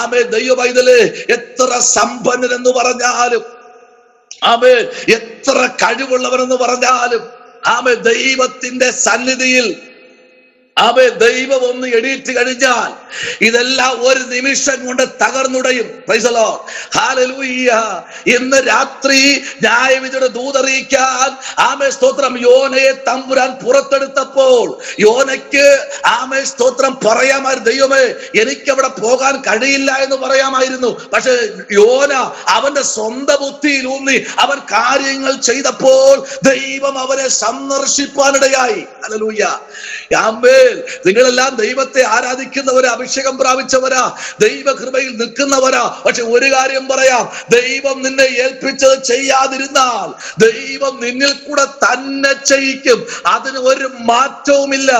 ആമേ ദൈവമൈതലേ, എത്ര സമ്പന്നനെന്ന് പറഞ്ഞാലും, ആമേ എത്ര കഴിവുള്ളവരെന്ന് പറഞ്ഞാലും, ആമേ ദൈവത്തിന്റെ സന്നിധിയിൽ ദൈവം ഒന്ന് എണീറ്റ് കഴിഞ്ഞാൽ ഇതെല്ലാം ഒരു നിമിഷം കൊണ്ട് തകർന്നുടയും. Praise the Lord. ഹല്ലേലൂയ. ഇന്ന് രാത്രി ന്യായവിധിയുടെ ദൂതറിയിക്കാൻ ആമേ സ്തോത്രം യോനയെ തമ്പുരാൻ പുറത്തെടുത്തപ്പോൾ യോനയ്ക്ക് ആമേ സ്തോത്രം പറയാമായിരുന്നു, ദൈവമേ എനിക്കവിടെ പോകാൻ കഴിയില്ല എന്ന് പറയാമായിരുന്നു. പക്ഷെ യോന അവന്റെ സ്വന്തം ബുദ്ധിയിലൂന്നി അവൻ കാര്യങ്ങൾ ചെയ്തപ്പോൾ ദൈവം അവനെ സന്ദർശിപ്പാനിടയായി. ഹല്ലേലൂയ. ആമേൻ. നിങ്ങളെല്ലാം ദൈവത്തെ ആരാധിക്കുന്നവരാ, അഭിഷേകം പ്രാപിച്ചവരാ, ദൈവകൃപയിൽ നിൽക്കുന്നവരാ. പക്ഷെ ഒരു കാര്യം പറയാം, ദൈവം നിന്നെ ഏൽപ്പിച്ചത് ചെയ്യാതിരുന്നാൽ ദൈവം നിന്നിൽ കൂടെ തന്നെ ചെയ്യിക്കും. അതിന് ഒരു മാറ്റവുമില്ല.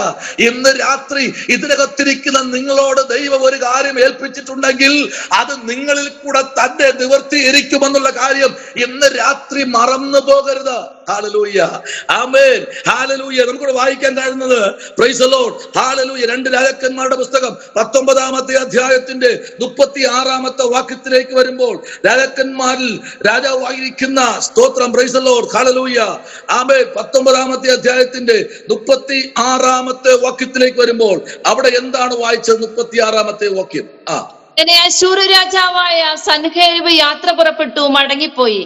ഇന്ന് രാത്രി ഇതിനകത്തിരിക്കുന്ന നിങ്ങളോട് ദൈവം ഒരു കാര്യം ഏൽപ്പിച്ചിട്ടുണ്ടെങ്കിൽ അത് നിങ്ങളിൽ കൂടെ തന്നെ നിവർത്തീകരിക്കുമെന്നുള്ള കാര്യം ഇന്ന് രാത്രി മറന്നു പോകരുത്. ഹല്ലേലൂയ. ആമേൻ. ഹല്ലേലൂയ. നമുക്കിവിടെ വായിക്കാൻ കഴിയുന്നത്, പ്രൈസ് ദി ലോർഡ്, ഹല്ലേലൂയ, 2 രാജാക്കന്മാരുടെ പുസ്തകം 19-ാമത്തെ അധ്യായത്തിന്റെ 36-ാമത്തെ വാക്യത്തിലേക്ക് വരുമ്പോൾ, രാജാക്കന്മാരിൽ രാജാവായിരിക്കുന്ന സ്തോത്രം, പ്രൈസ് ദി ലോർഡ്, ഹല്ലേലൂയ, ആമേൻ, 19-ാമത്തെ അധ്യായത്തിന്റെ 36-ാമത്തെ വാക്യത്തിലേക്ക് വരുമ്പോൾ അവിടെ എന്താണ് വായിച്ചത്? 36-ാമത്തെ വാക്യം. അങ്ങനെ അശൂർ രാജാവായ സൻഹേരീബ് യാത്ര പുറപ്പെട്ടു മടങ്ങിപ്പോയി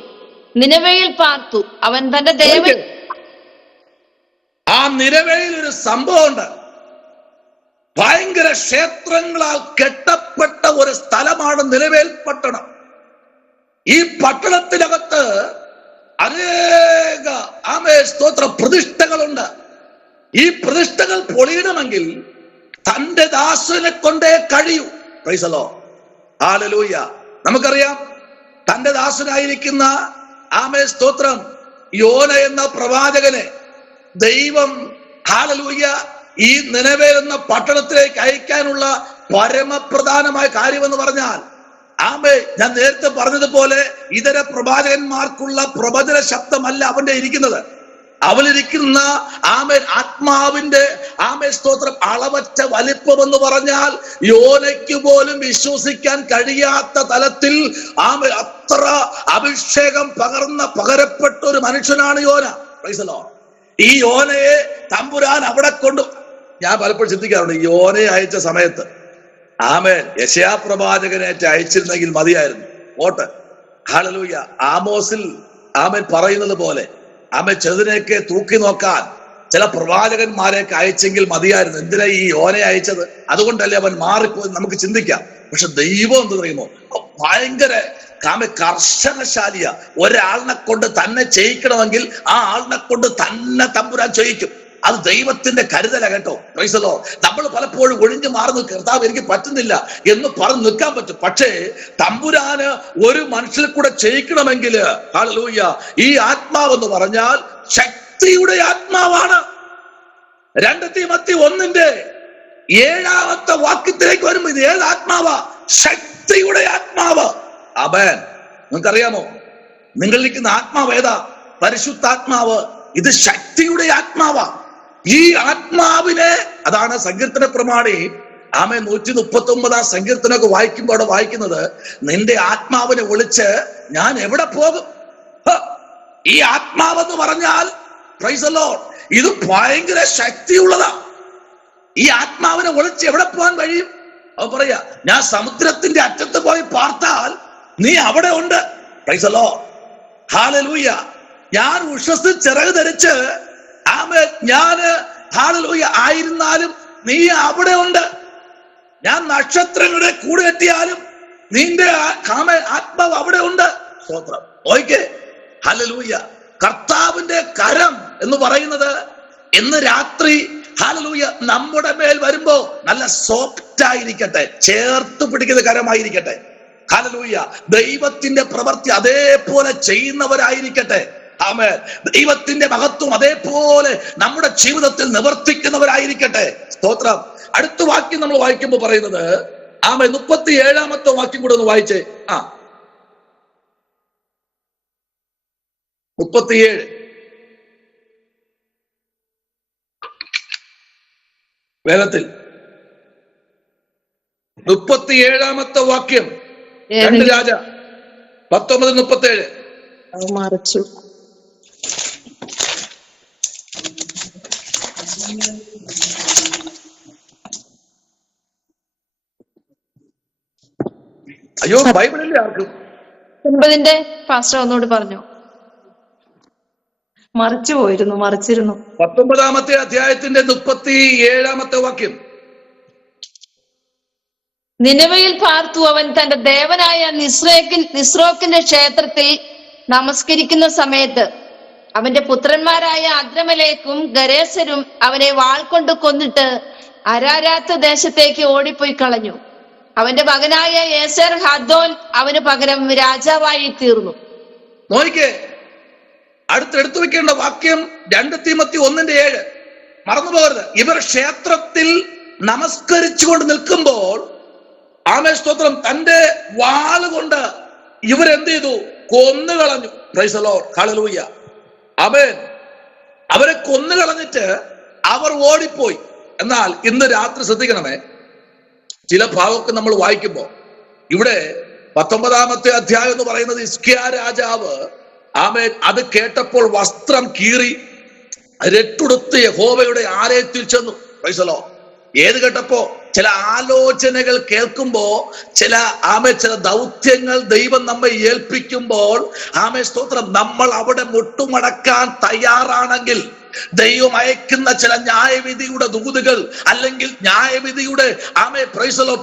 നിനവയിൽ പാർത്തു. അവൻ തന്റെ ദേവൻ ആ നിനവയിൽ ഒരു സംഭവമുണ്ട്. ഭയങ്കര ക്ഷേത്രങ്ങളാൽ കെട്ടപ്പെട്ട ഒരു സ്ഥലമാണ് നിനവേൽ പട്ടണം. ഈ പട്ടണത്തിനകത്ത് അനേക ആമേ സ്തോത്ര പ്രതിഷ്ഠകളുണ്ട്. ഈ പ്രതിഷ്ഠകൾ പൊളിയണമെങ്കിൽ തന്റെ ദാസനെ കൊണ്ടേ കഴിയൂ. Price the Lord. ഹല്ലേലൂയ. നമുക്കറിയാം, തന്റെ ദാസനായിരിക്കുന്ന ആമേ സ്തോത്രം യോന എന്ന പ്രവാചകനെ ദൈവം ഹല്ലേലൂയ ഈ നിനവേ എന്ന പട്ടണത്തിലേക്ക് അയക്കാനുള്ള പരമപ്രധാനമായ കാര്യമെന്ന് പറഞ്ഞാൽ, ആമേ, ഞാൻ നേരത്തെ പറഞ്ഞതുപോലെ ഇതര പ്രവാചകന്മാർക്കുള്ള പ്രവചന ശബ്ദമല്ല അവന്റെ ഇരിക്കുന്നത്. അവളിരിക്കുന്ന ആമേൻ ആത്മാവിന്റെ ആമേൻ സ്തോത്രം അളവറ്റ വലിപ്പം എന്ന് പറഞ്ഞാൽ യോനയ്ക്ക് പോലും വിശ്വസിക്കാൻ കഴിയാത്ത തലത്തിൽ ആമേൻ അത്ര അഭിഷേകം പകരപ്പെട്ട ഒരു മനുഷ്യനാണ് യോന. Price the Lord. ഈ യോനയെ തമ്പുരാൻ അവിടെ കൊണ്ട്, ഞാൻ പലപ്പോഴും ചിന്തിക്കാറുണ്ട്, ഈ യോനയെ അയച്ച സമയത്ത് ആമേൻ യെശയ്യാ പ്രവാചകനേറ്റ് അയച്ചിരുന്നെങ്കിൽ മതിയായിരുന്നു. ഓട്ട് ഹല്ലേലൂയ. ആമോസിൽ ആമേൻ പറയുന്നത് പോലെ ആമേൻ ചെറുതിനെയൊക്കെ തൂക്കി നോക്കാൻ ചില പ്രവാചകന്മാരെയൊക്കെ അയച്ചെങ്കിൽ മതിയായിരുന്നു. എന്തിനാ ഈ യോനയെ അയച്ചത്? അതുകൊണ്ടല്ലേ അവൻ മാറിപ്പോയി നമുക്ക് ചിന്തിക്കാം. പക്ഷെ ദൈവം എന്ത് പറയുമോ, ഭയങ്കര കർശനശാലിയ. ഒരാളിനെ കൊണ്ട് തന്നെ ചെയ്യിക്കണമെങ്കിൽ ആ ആളിനെ കൊണ്ട് തന്നെ തമ്പുരാൻ ചെയ്യിക്കും. അത് ദൈവത്തിന്റെ കരുതല കേട്ടോ. Price the Lord. നമ്മൾ പലപ്പോഴും ഒഴിഞ്ഞു മാറുന്ന കർത്താവ് എനിക്ക് പറ്റുന്നില്ല എന്ന് പറഞ്ഞ് നിൽക്കാൻ പറ്റും. പക്ഷേ തമ്പുരാന് ഒരു മനുഷ്യൽ കൂടെ ചെയ്യിക്കണമെങ്കിൽ ഹല്ലേലൂയ ഈ ആത്മാവെന്ന് പറഞ്ഞാൽ ശക്തിയുടെ ആത്മാവാണ്. 2 തിമോത്തി 1:7 വാക്യത്തിലേക്ക് വരുമ്പോ ഇത് ഏത് ആത്മാവാ? ശക്തിയുടെ ആത്മാവ്. ആമേൻ. നിങ്ങൾക്കറിയാമോ നിങ്ങളിരിക്കുന്ന ആത്മാവ് ഏതാ? പരിശുദ്ധാത്മാവ്. ഇത് ശക്തിയുടെ ആത്മാവാ. ഈ ആത്മാവിനെ, അതാണ് സങ്കീർത്തന പ്രമാണി ആമേൻ 139 സങ്കീർത്തനമൊക്കെ വായിക്കുമ്പോൾ അവിടെ വായിക്കുന്നത്, നിന്റെ ആത്മാവിനെ വിളിച്ച് ഞാൻ എവിടെ പോകും? ഈ ആത്മാവെന്ന് പറഞ്ഞാൽ പ്രൈസ് ദി ലോർഡ് ഇത് ഭയങ്കര ശക്തിയുള്ളതാ. ഈ ആത്മാവിനെ വിളിച്ച് എവിടെ പോകാൻ കഴിയും? അവ പറയാ, ഞാൻ സമുദ്രത്തിന്റെ അറ്റത്ത് പോയി പാർത്താൽ നീ അവിടെ ഉണ്ട്. Price the Lord. ഹല്ലേലൂയ. ഞാൻ ഉഷസ്സിൽ ചിറക് ധരിച്ച് ആമേൻ ഞാന് ഹല്ലേലൂയ ആയിരുന്നാലും നീ അവിടെ ഉണ്ട്. ഞാൻ നക്ഷത്രങ്ങളുടെ കൂടെ എത്തിയാലും നിന്റെ ആത്മാവ് അവിടെ ഉണ്ട്. സ്തോത്രം. ഓക്കെ. ഹല്ലേലൂയ. കർത്താവിന്റെ കരം എന്ന് പറയുന്നത് ഇന്ന് രാത്രി ഹല്ലേലൂയ നമ്മുടെ മേൽ വരുമ്പോ നല്ല സോഫ്റ്റ് ആയിരിക്കട്ടെ, ചേർത്ത് പിടിക്കുന്ന കരമായിരിക്കട്ടെ. ഹല്ലേലൂയ. ദൈവത്തിന്റെ പ്രവൃത്തി അതേപോലെ ചെയ്യുന്നവരായിരിക്കട്ടെ. ആമേൻ. ദൈവത്തിന്റെ മഹത്വം അതേപോലെ നമ്മുടെ ജീവിതത്തിൽ നിവർത്തിക്കുന്നവരായിരിക്കട്ടെ. സ്തോത്രം. അടുത്ത വാക്യം നമ്മൾ വായിക്കുമ്പോൾ പറയുന്നത് ആമേൻ 37 വാക്യം കൂടെ ഒന്ന് വായിച്ചേ. 37 വേദത്തിൽ 37 വാക്യം 2 രാജ 19:37. മറിച്ചു. അയ്യോ, ബൈബിളില്ലേ ആർക്കും? 9 പാസ്റ്റർ ഒന്നുകൂടി പറഞ്ഞു. മറിച്ചിരുന്നു. 19 അധ്യായത്തിന്റെ 37 വാക്യം. നിനവയിൽ പാർത്തു അവൻ തന്റെ ദേവനായ നിസ്രോക്കിന്റെ ക്ഷേത്രത്തിൽ നമസ്കരിക്കുന്ന സമയത്ത് അവന്റെ പുത്രന്മാരായ അദ്രമലേക്കും ഗരേസരും അവനെ വാൾ കൊണ്ട് കൊന്നിട്ട് അരാരാത്ത് ദേശത്തേക്ക് ഓടിപ്പോയി കളഞ്ഞു. അവന്റെ മകനായ യേസർ ഹദ്ദോൻ അവന് പകരം രാജാവായി തീർന്നു. നോയിക്കേ, അടുത്തെടുത്തു വെക്കേണ്ട വാക്യം 2 തിമോത്തി 1:7 മറന്നു പോകരുത്. ഇവർ ക്ഷേത്രത്തിൽ നമസ്കരിച്ചുകൊണ്ട് നിൽക്കുമ്പോൾ ആമേൻ സ്തോത്രം തന്റെ വാള് കൊണ്ട് ഇവരെന്ത് ചെയ്തു? കൊന്നുകളഞ്ഞു. Price the Lord. ഹല്ലേലൂയ. ആമേൻ. അവരെ കൊന്നുകളഞ്ഞിട്ട് അവർ ഓടിപ്പോയി. എന്നാൽ ഇന്ന് രാത്രി ശ്രദ്ധിക്കണമേ, ചില ഭാഗമൊക്കെ നമ്മൾ വായിക്കുമ്പോ ഇവിടെ 19 അധ്യായം എന്ന് പറയുന്നത് ഹിസ്കിയാ രാജാവ് ആമേൻ അത് കേട്ടപ്പോൾ വസ്ത്രം കീറി രട്ടുടുത്ത് യഹോവയുടെ ആലയത്തിൽ ചെന്നു. Price the Lord. ഏത് കേട്ടപ്പോ? ചില ആലോചനകൾ കേൾക്കുമ്പോ, ചില ദൗത്യങ്ങൾ ദൈവം നമ്മെ ഏൽപ്പിക്കുമ്പോൾ സ്തോത്രം നമ്മൾ അവിടെ മുട്ടുമടക്കാൻ തയ്യാറാണെങ്കിൽ ദൈവം അയക്കുന്ന ചില ന്യായവിധിയുടെ ദൂതുകൾ അല്ലെങ്കിൽ ന്യായവിധിയുടെ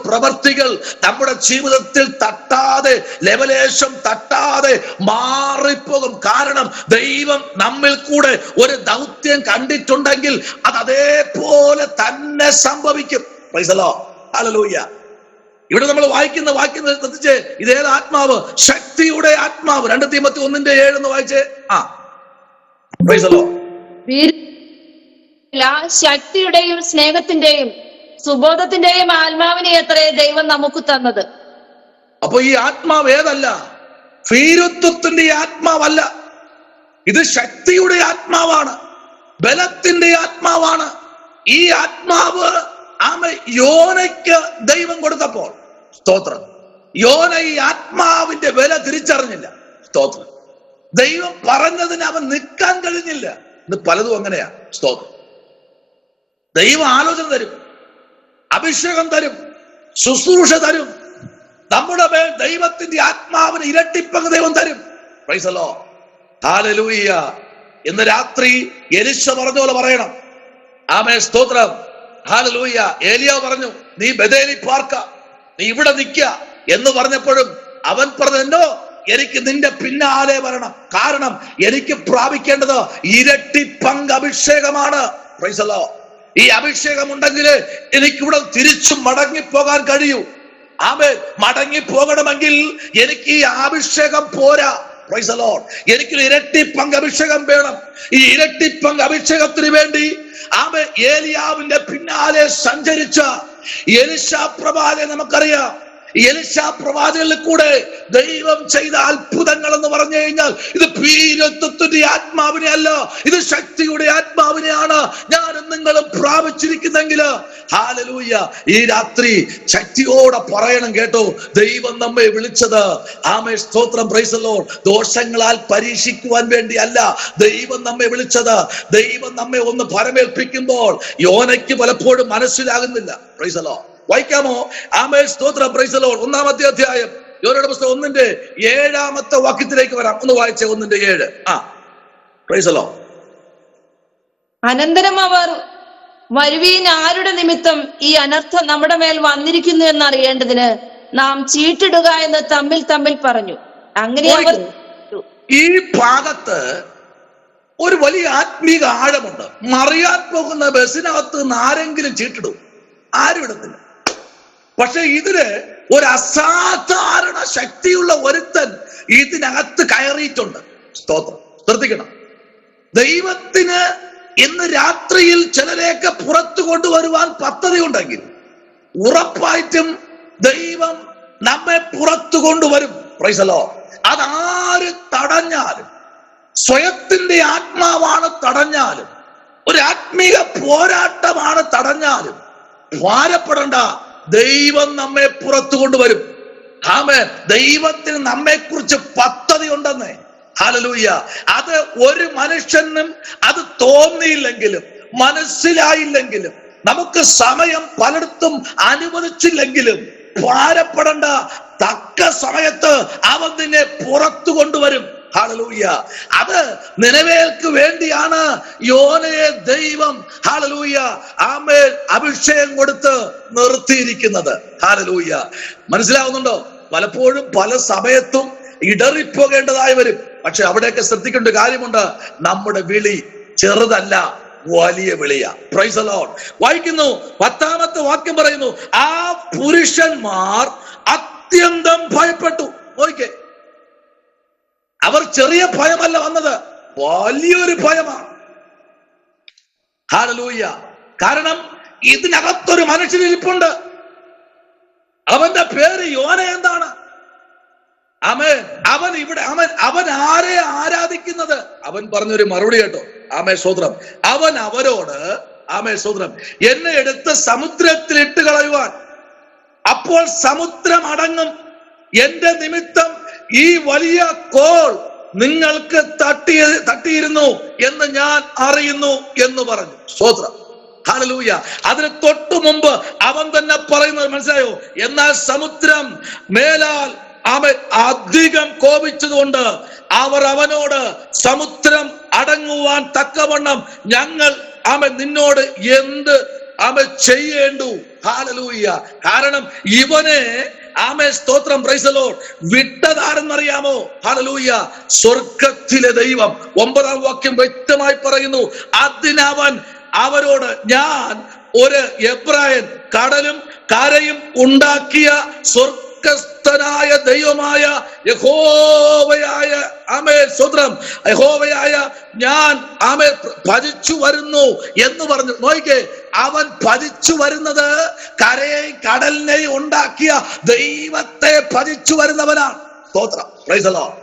പ്രവർത്തികൾ നമ്മുടെ ജീവിതത്തിൽ തട്ടാതെ, ലെവലേശം തട്ടാതെ മാറിപ്പോകും. കാരണം ദൈവം നമ്മിൽ കൂടെ ഒരു ദൗത്യം കണ്ടിട്ടുണ്ടെങ്കിൽ അത് അതേപോലെ തന്നെ സംഭവിക്കും. Price the Lord. ഹല്ലേലൂയ. ഇവിടെ നമ്മൾ വായിക്കുന്ന വാക്യം ശ്രദ്ധിച്ചേ, ഇതേത് ആത്മാവ്? ശക്തിയുടെ ആത്മാവ്. 2 തിമോത്തി 1:7 എന്ന് വായിച്ചേ. Praise the Lord. ശക്തിയുടെയും സ്നേഹത്തിന്റെയും സുബോധത്തിന്റെയും ആത്മാവിനെ അത്രേ ദൈവം നമുക്ക് തന്നത്. അപ്പൊ ഈ ആത്മാവ് ഏതല്ല? ഭീരുത്വത്തിന്റെ ആത്മാവല്ല. ഇത് ശക്തിയുടെ ആത്മാവാണ്, ബലത്തിന്റെ ആത്മാവാണ്. ഈ ആത്മാവ് യോനയ്ക്ക് ദൈവം കൊടുത്തപ്പോൾ, സ്തോത്രം, യോന ഈ ആത്മാവിന്റെ വില തിരിച്ചറിഞ്ഞില്ല. സ്തോത്രം. ദൈവം പറഞ്ഞതിന് അവൻ നിൽക്കാൻ കഴിഞ്ഞില്ല. ഇത് പലതും അങ്ങനെയാ. സ്തോത്രം. ദൈവം ആലോചന തരും, അഭിഷേകം തരും, ശുശ്രൂഷ തരും. നമ്മുടെ മേൽ ദൈവത്തിന്റെ ആത്മാവിന് ഇരട്ടിപ്പങ്ക് ദൈവം തരും. Price the Lord. ഹല്ലേലൂയ. ഇന്ന് രാത്രി എലിശ പറഞ്ഞ പോലെ പറയണം. ആമേൻ, സ്തോത്രം. ഹല്ലേലൂയ. ഏലിയാവ് പറഞ്ഞു, നീ ബഥേലിൽ പാർക്ക, നീ ഇവിടെ നിൽക്ക എന്ന് പറഞ്ഞപ്പോഴും അവൻ പറഞ്ഞോ, എനിക്ക് നിന്റെ പിന്നാലെ വരണം. കാരണം എനിക്ക് പ്രാപിക്കേണ്ടത് ഇരട്ടിപ്പങ്ക് അഭിഷേകമാണ്. Praise the Lord. ഈ അഭിഷേകം ഉണ്ടെങ്കിൽ എനിക്കിവിടെ തിരിച്ചു മടങ്ങിപ്പോകാൻ കഴിയൂ. ആമേൻ. മടങ്ങിപ്പോകണമെങ്കിൽ എനിക്ക് ഈ അഭിഷേകം പോരാ. Price the Lord. എനിക്കൊരു ഇരട്ടിപ്പങ്ക് അഭിഷേകം വേണം. ഈ ഇരട്ടിപ്പങ്ക് അഭിഷേകത്തിന് വേണ്ടി ആമേൻ ഏലിയാവിന്റെ പിന്നാലെ സഞ്ചരിച്ച എലിശാ പ്രവാചകനെ നമുക്കറിയാം. എലിശാ പ്രവാചകനിൽ കൂടെ ദൈവം ചെയ്ത അത്ഭുതങ്ങൾ എന്ന് പറഞ്ഞു കഴിഞ്ഞാൽ ഇത് പീരത്വത്തിന്റെ ആത്മാവിനെ അല്ല, ഇത് ശക്തിയുടെ ആത്മാവിനെയാണ് ഞാനും നിങ്ങളും പ്രാപിച്ചിരിക്കുന്നെങ്കിൽ, ഹല്ലേലൂയ, ഈ രാത്രി ശക്തിയോടെ പറയണം കേട്ടോ, ദൈവം നമ്മെ വിളിച്ചത് ആമേൻ, സ്തോത്രം, പ്രൈസ് ദി ലോർഡ്, ദോഷങ്ങളാൽ പരീക്ഷിക്കുവാൻ വേണ്ടി അല്ല. ദൈവം നമ്മെ വിളിച്ചത്, ദൈവം നമ്മെ ഒന്ന് ഫലമേൽപ്പിക്കുമ്പോൾ യോനയ്ക്ക് പലപ്പോഴും മനസ്സിലാകുന്നില്ല. Praise the Lord. വായിക്കാമോ? ആമേൻ, സ്തോത്രം, പ്രൈസ് ദി ലോർഡ്. 1-ാമത്തെ അധ്യായം യോനയുടെ പുസ്തകം 1-ന്റെ വാക്യത്തിലേക്ക് വരാം. ഒന്ന് വായിച്ചേ, 1-7. Price the Lord. അനന്തരം അവർ, വരുവീൻ, ആരുടെ നിമിത്തം ഈ അനർത്ഥം നമ്മുടെ മേൽ വന്നിരിക്കുന്നു എന്നറിയേണ്ടതിന് നാം ചീട്ടിടുക എന്ന് തമ്മിൽ തമ്മിൽ പറഞ്ഞു. അങ്ങനെ അവർ ഈ ഭാഗത്ത് ഒരു വലിയ ആത്മീക ആഴമുണ്ട്. മറിയാൻ പോകുന്ന ബസ്സിനകത്ത് നിന്ന് ആരെങ്കിലും ചീട്ടിടും? ആരും ഇടത്തില്ല. പക്ഷെ ഇതിന് ഒരു അസാധാരണ ശക്തിയുള്ള ഒരുത്തൻ ഇതിനകത്ത് കയറിയിട്ടുണ്ട്. സ്തോത്രം. ശ്രദ്ധിക്കണം. ദൈവത്തിന് ഇന്ന് രാത്രിയിൽ ചിലരെയൊക്കെ പുറത്തു കൊണ്ടുവരുവാൻ പദ്ധതി ഉണ്ടെങ്കിൽ ഉറപ്പായിട്ടും ദൈവം നമ്മെ പുറത്തു കൊണ്ടുവരും. Price the Lord. അതാര് തടഞ്ഞാലും, സ്വയത്തിന്റെ ആത്മാവാണ് തടഞ്ഞാലും, ഒരു ആത്മീക പോരാട്ടമാണ് തടഞ്ഞാലും ഭാരപ്പെടേണ്ട. ദൈവം നമ്മെ പുറത്തു കൊണ്ടുവരും. ആമേൻ. ദൈവത്തിന് നമ്മെ കുറിച്ച് പദ്ധതി ഉണ്ടെന്നേ. ഹല്ലേലൂയ. അത് ഒരു മനുഷ്യനും അത് തോന്നിയില്ലെങ്കിലും, മനസ്സിലായില്ലെങ്കിലും, നമുക്ക് സമയം പലയിടത്തും അനുവദിച്ചില്ലെങ്കിലും ഭാരപ്പെടേണ്ട. തക്ക സമയത്ത് അവൻ നിന്നെ പുറത്തു കൊണ്ടുവരും. ഹല്ലേലൂയ. അത് നിനവേൽക്ക് വേണ്ടിയാണ് യോനയെ ദൈവം, ഹല്ലേലൂയ, ആമേൻ, അഭിഷേകം കൊടുത്ത് നിർത്തിയിരിക്കുന്നത്. ഹല്ലേലൂയ. മനസ്സിലാവുന്നുണ്ടോ? പലപ്പോഴും പല സമയത്തും ഇടറിപ്പോകേണ്ടതായി വരും. പക്ഷെ അവിടെയൊക്കെ ശ്രദ്ധിക്കേണ്ട കാര്യമുണ്ട്. നമ്മുടെ വിളി ചെറുതല്ല, വലിയ വിളിയാ. Price the Lord. വായിക്കുന്നു, 10-ാമത്തെ വാക്യം പറയുന്നു, ആ പുരുഷന്മാർ അത്യന്തം ഭയപ്പെട്ടു. നോക്കിക്കേ, അവർ ചെറിയ ഭയമല്ല വന്നത്, വലിയൊരു ഭയമാണ്. ഹല്ലേലൂയ. കാരണം ഇതിനകത്തൊരു മനുഷ്യനിരിപ്പുണ്ട്. അവന്റെ പേര് യോന. എന്താണ്? ആമേൻ. അവൻ ഇവിടെ അവൻ ആരെ ആരാധിക്കുന്നത്? അവൻ പറഞ്ഞൊരു മറുപടി കേട്ടോ. ആമേൻ, സ്തോത്രം. അവൻ അവരോട്, ആമേൻ, സ്തോത്രം, എന്നെ എടുത്ത് സമുദ്രത്തിൽ ഇട്ട് കളയുവാൻ, അപ്പോൾ സമുദ്രം അടങ്ങും. എന്റെ നിമിത്തം ഈ വലിയ കോൾ നിങ്ങൾക്ക് തട്ടിയിരുന്നു എന്ന് ഞാൻ അറിയുന്നു എന്ന് പറഞ്ഞു. സ്തോത്രം. ഹല്ലേലൂയ. അതിന് തൊട്ടു മുമ്പ് അവൻ തന്നെ പറയുന്നത് മനസ്സിലായോ? എന്നാൽ സമുദ്രം മേലാൽ അവൻ അധികം കോപിച്ചതുകൊണ്ട് അവർ അവനോട്, സമുദ്രം അടങ്ങുവാൻ തക്കവണ്ണം ഞങ്ങൾ നിന്നോട് എന്ത് ചെയ്യേണ്ടു? ഹല്ലേലൂയ. കാരണം ഇവനെ, ആമേൻ, സ്തോത്രം, പ്രൈസ് ദി ലോർഡ്, വിട്ടതാരെന്നറിയാമോ? ഹല്ലേലൂയ. സ്വർഗത്തിലെ ദൈവം. 9-ാം വാക്യം വ്യക്തമായി പറയുന്നു, അതിനവൻ അവരോട്, ഞാൻ ഒരു എബ്രായൻ, കടലും കരയും ഉണ്ടാക്കിയ സ്വർഗസ്ഥനായ ദൈവമായ യഹോവയായ, ആമേൻ, സ്തോത്രം, യഹോവയായ ഞാൻ ഭജിച്ചു വരുന്നു എന്ന് പറഞ്ഞു. നോക്കിക്കേ, അവൻ ഭജിച്ചു വരുന്നത് കരയെയും കടലിനെയും ഉണ്ടാക്കിയ ദൈവത്തെ ഭജിച്ചു വരുന്നവനാണ്. സ്തോത്രം, പ്രൈസ് ദി ലോർഡ്.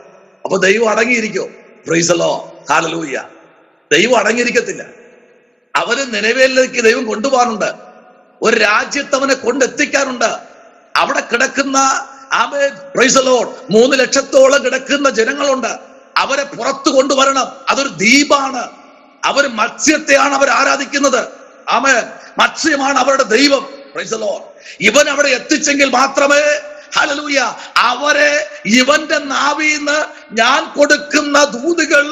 അപ്പൊ ദൈവം അടങ്ങിയിരിക്കോ? Praise the Lord, hallelujah. ദൈവം അടങ്ങിയിരിക്കത്തില്ല. അവന് നിനവേലിലേക്ക് ദൈവം കൊണ്ടുപോകാനുണ്ട്. ഒരു രാജ്യത്ത് അവനെ കൊണ്ടെത്തിക്കാനുണ്ട്. അവിടെ കിടക്കുന്ന പ്രൈസ് ദി ലോർഡ് 3 ലക്ഷത്തോളം കിടക്കുന്ന ജനങ്ങളുണ്ട്. അവരെ പുറത്തു കൊണ്ടുവരണം. അതൊരു ദ്വീപാണ്. അവർ മത്സ്യത്തെയാണ് അവർ ആരാധിക്കുന്നത്. ആമേൻ. മത്സ്യമാണ് അവരുടെ ദൈവം. Price the Lord. ഇവൻ അവിടെ എത്തിച്ചെങ്കിൽ മാത്രമേ, ഹല്ലേലൂയ, അവരെ ഇവന്റെ നാവിന്ന് ഞാൻ കൊടുക്കുന്ന ദൂതുകൾ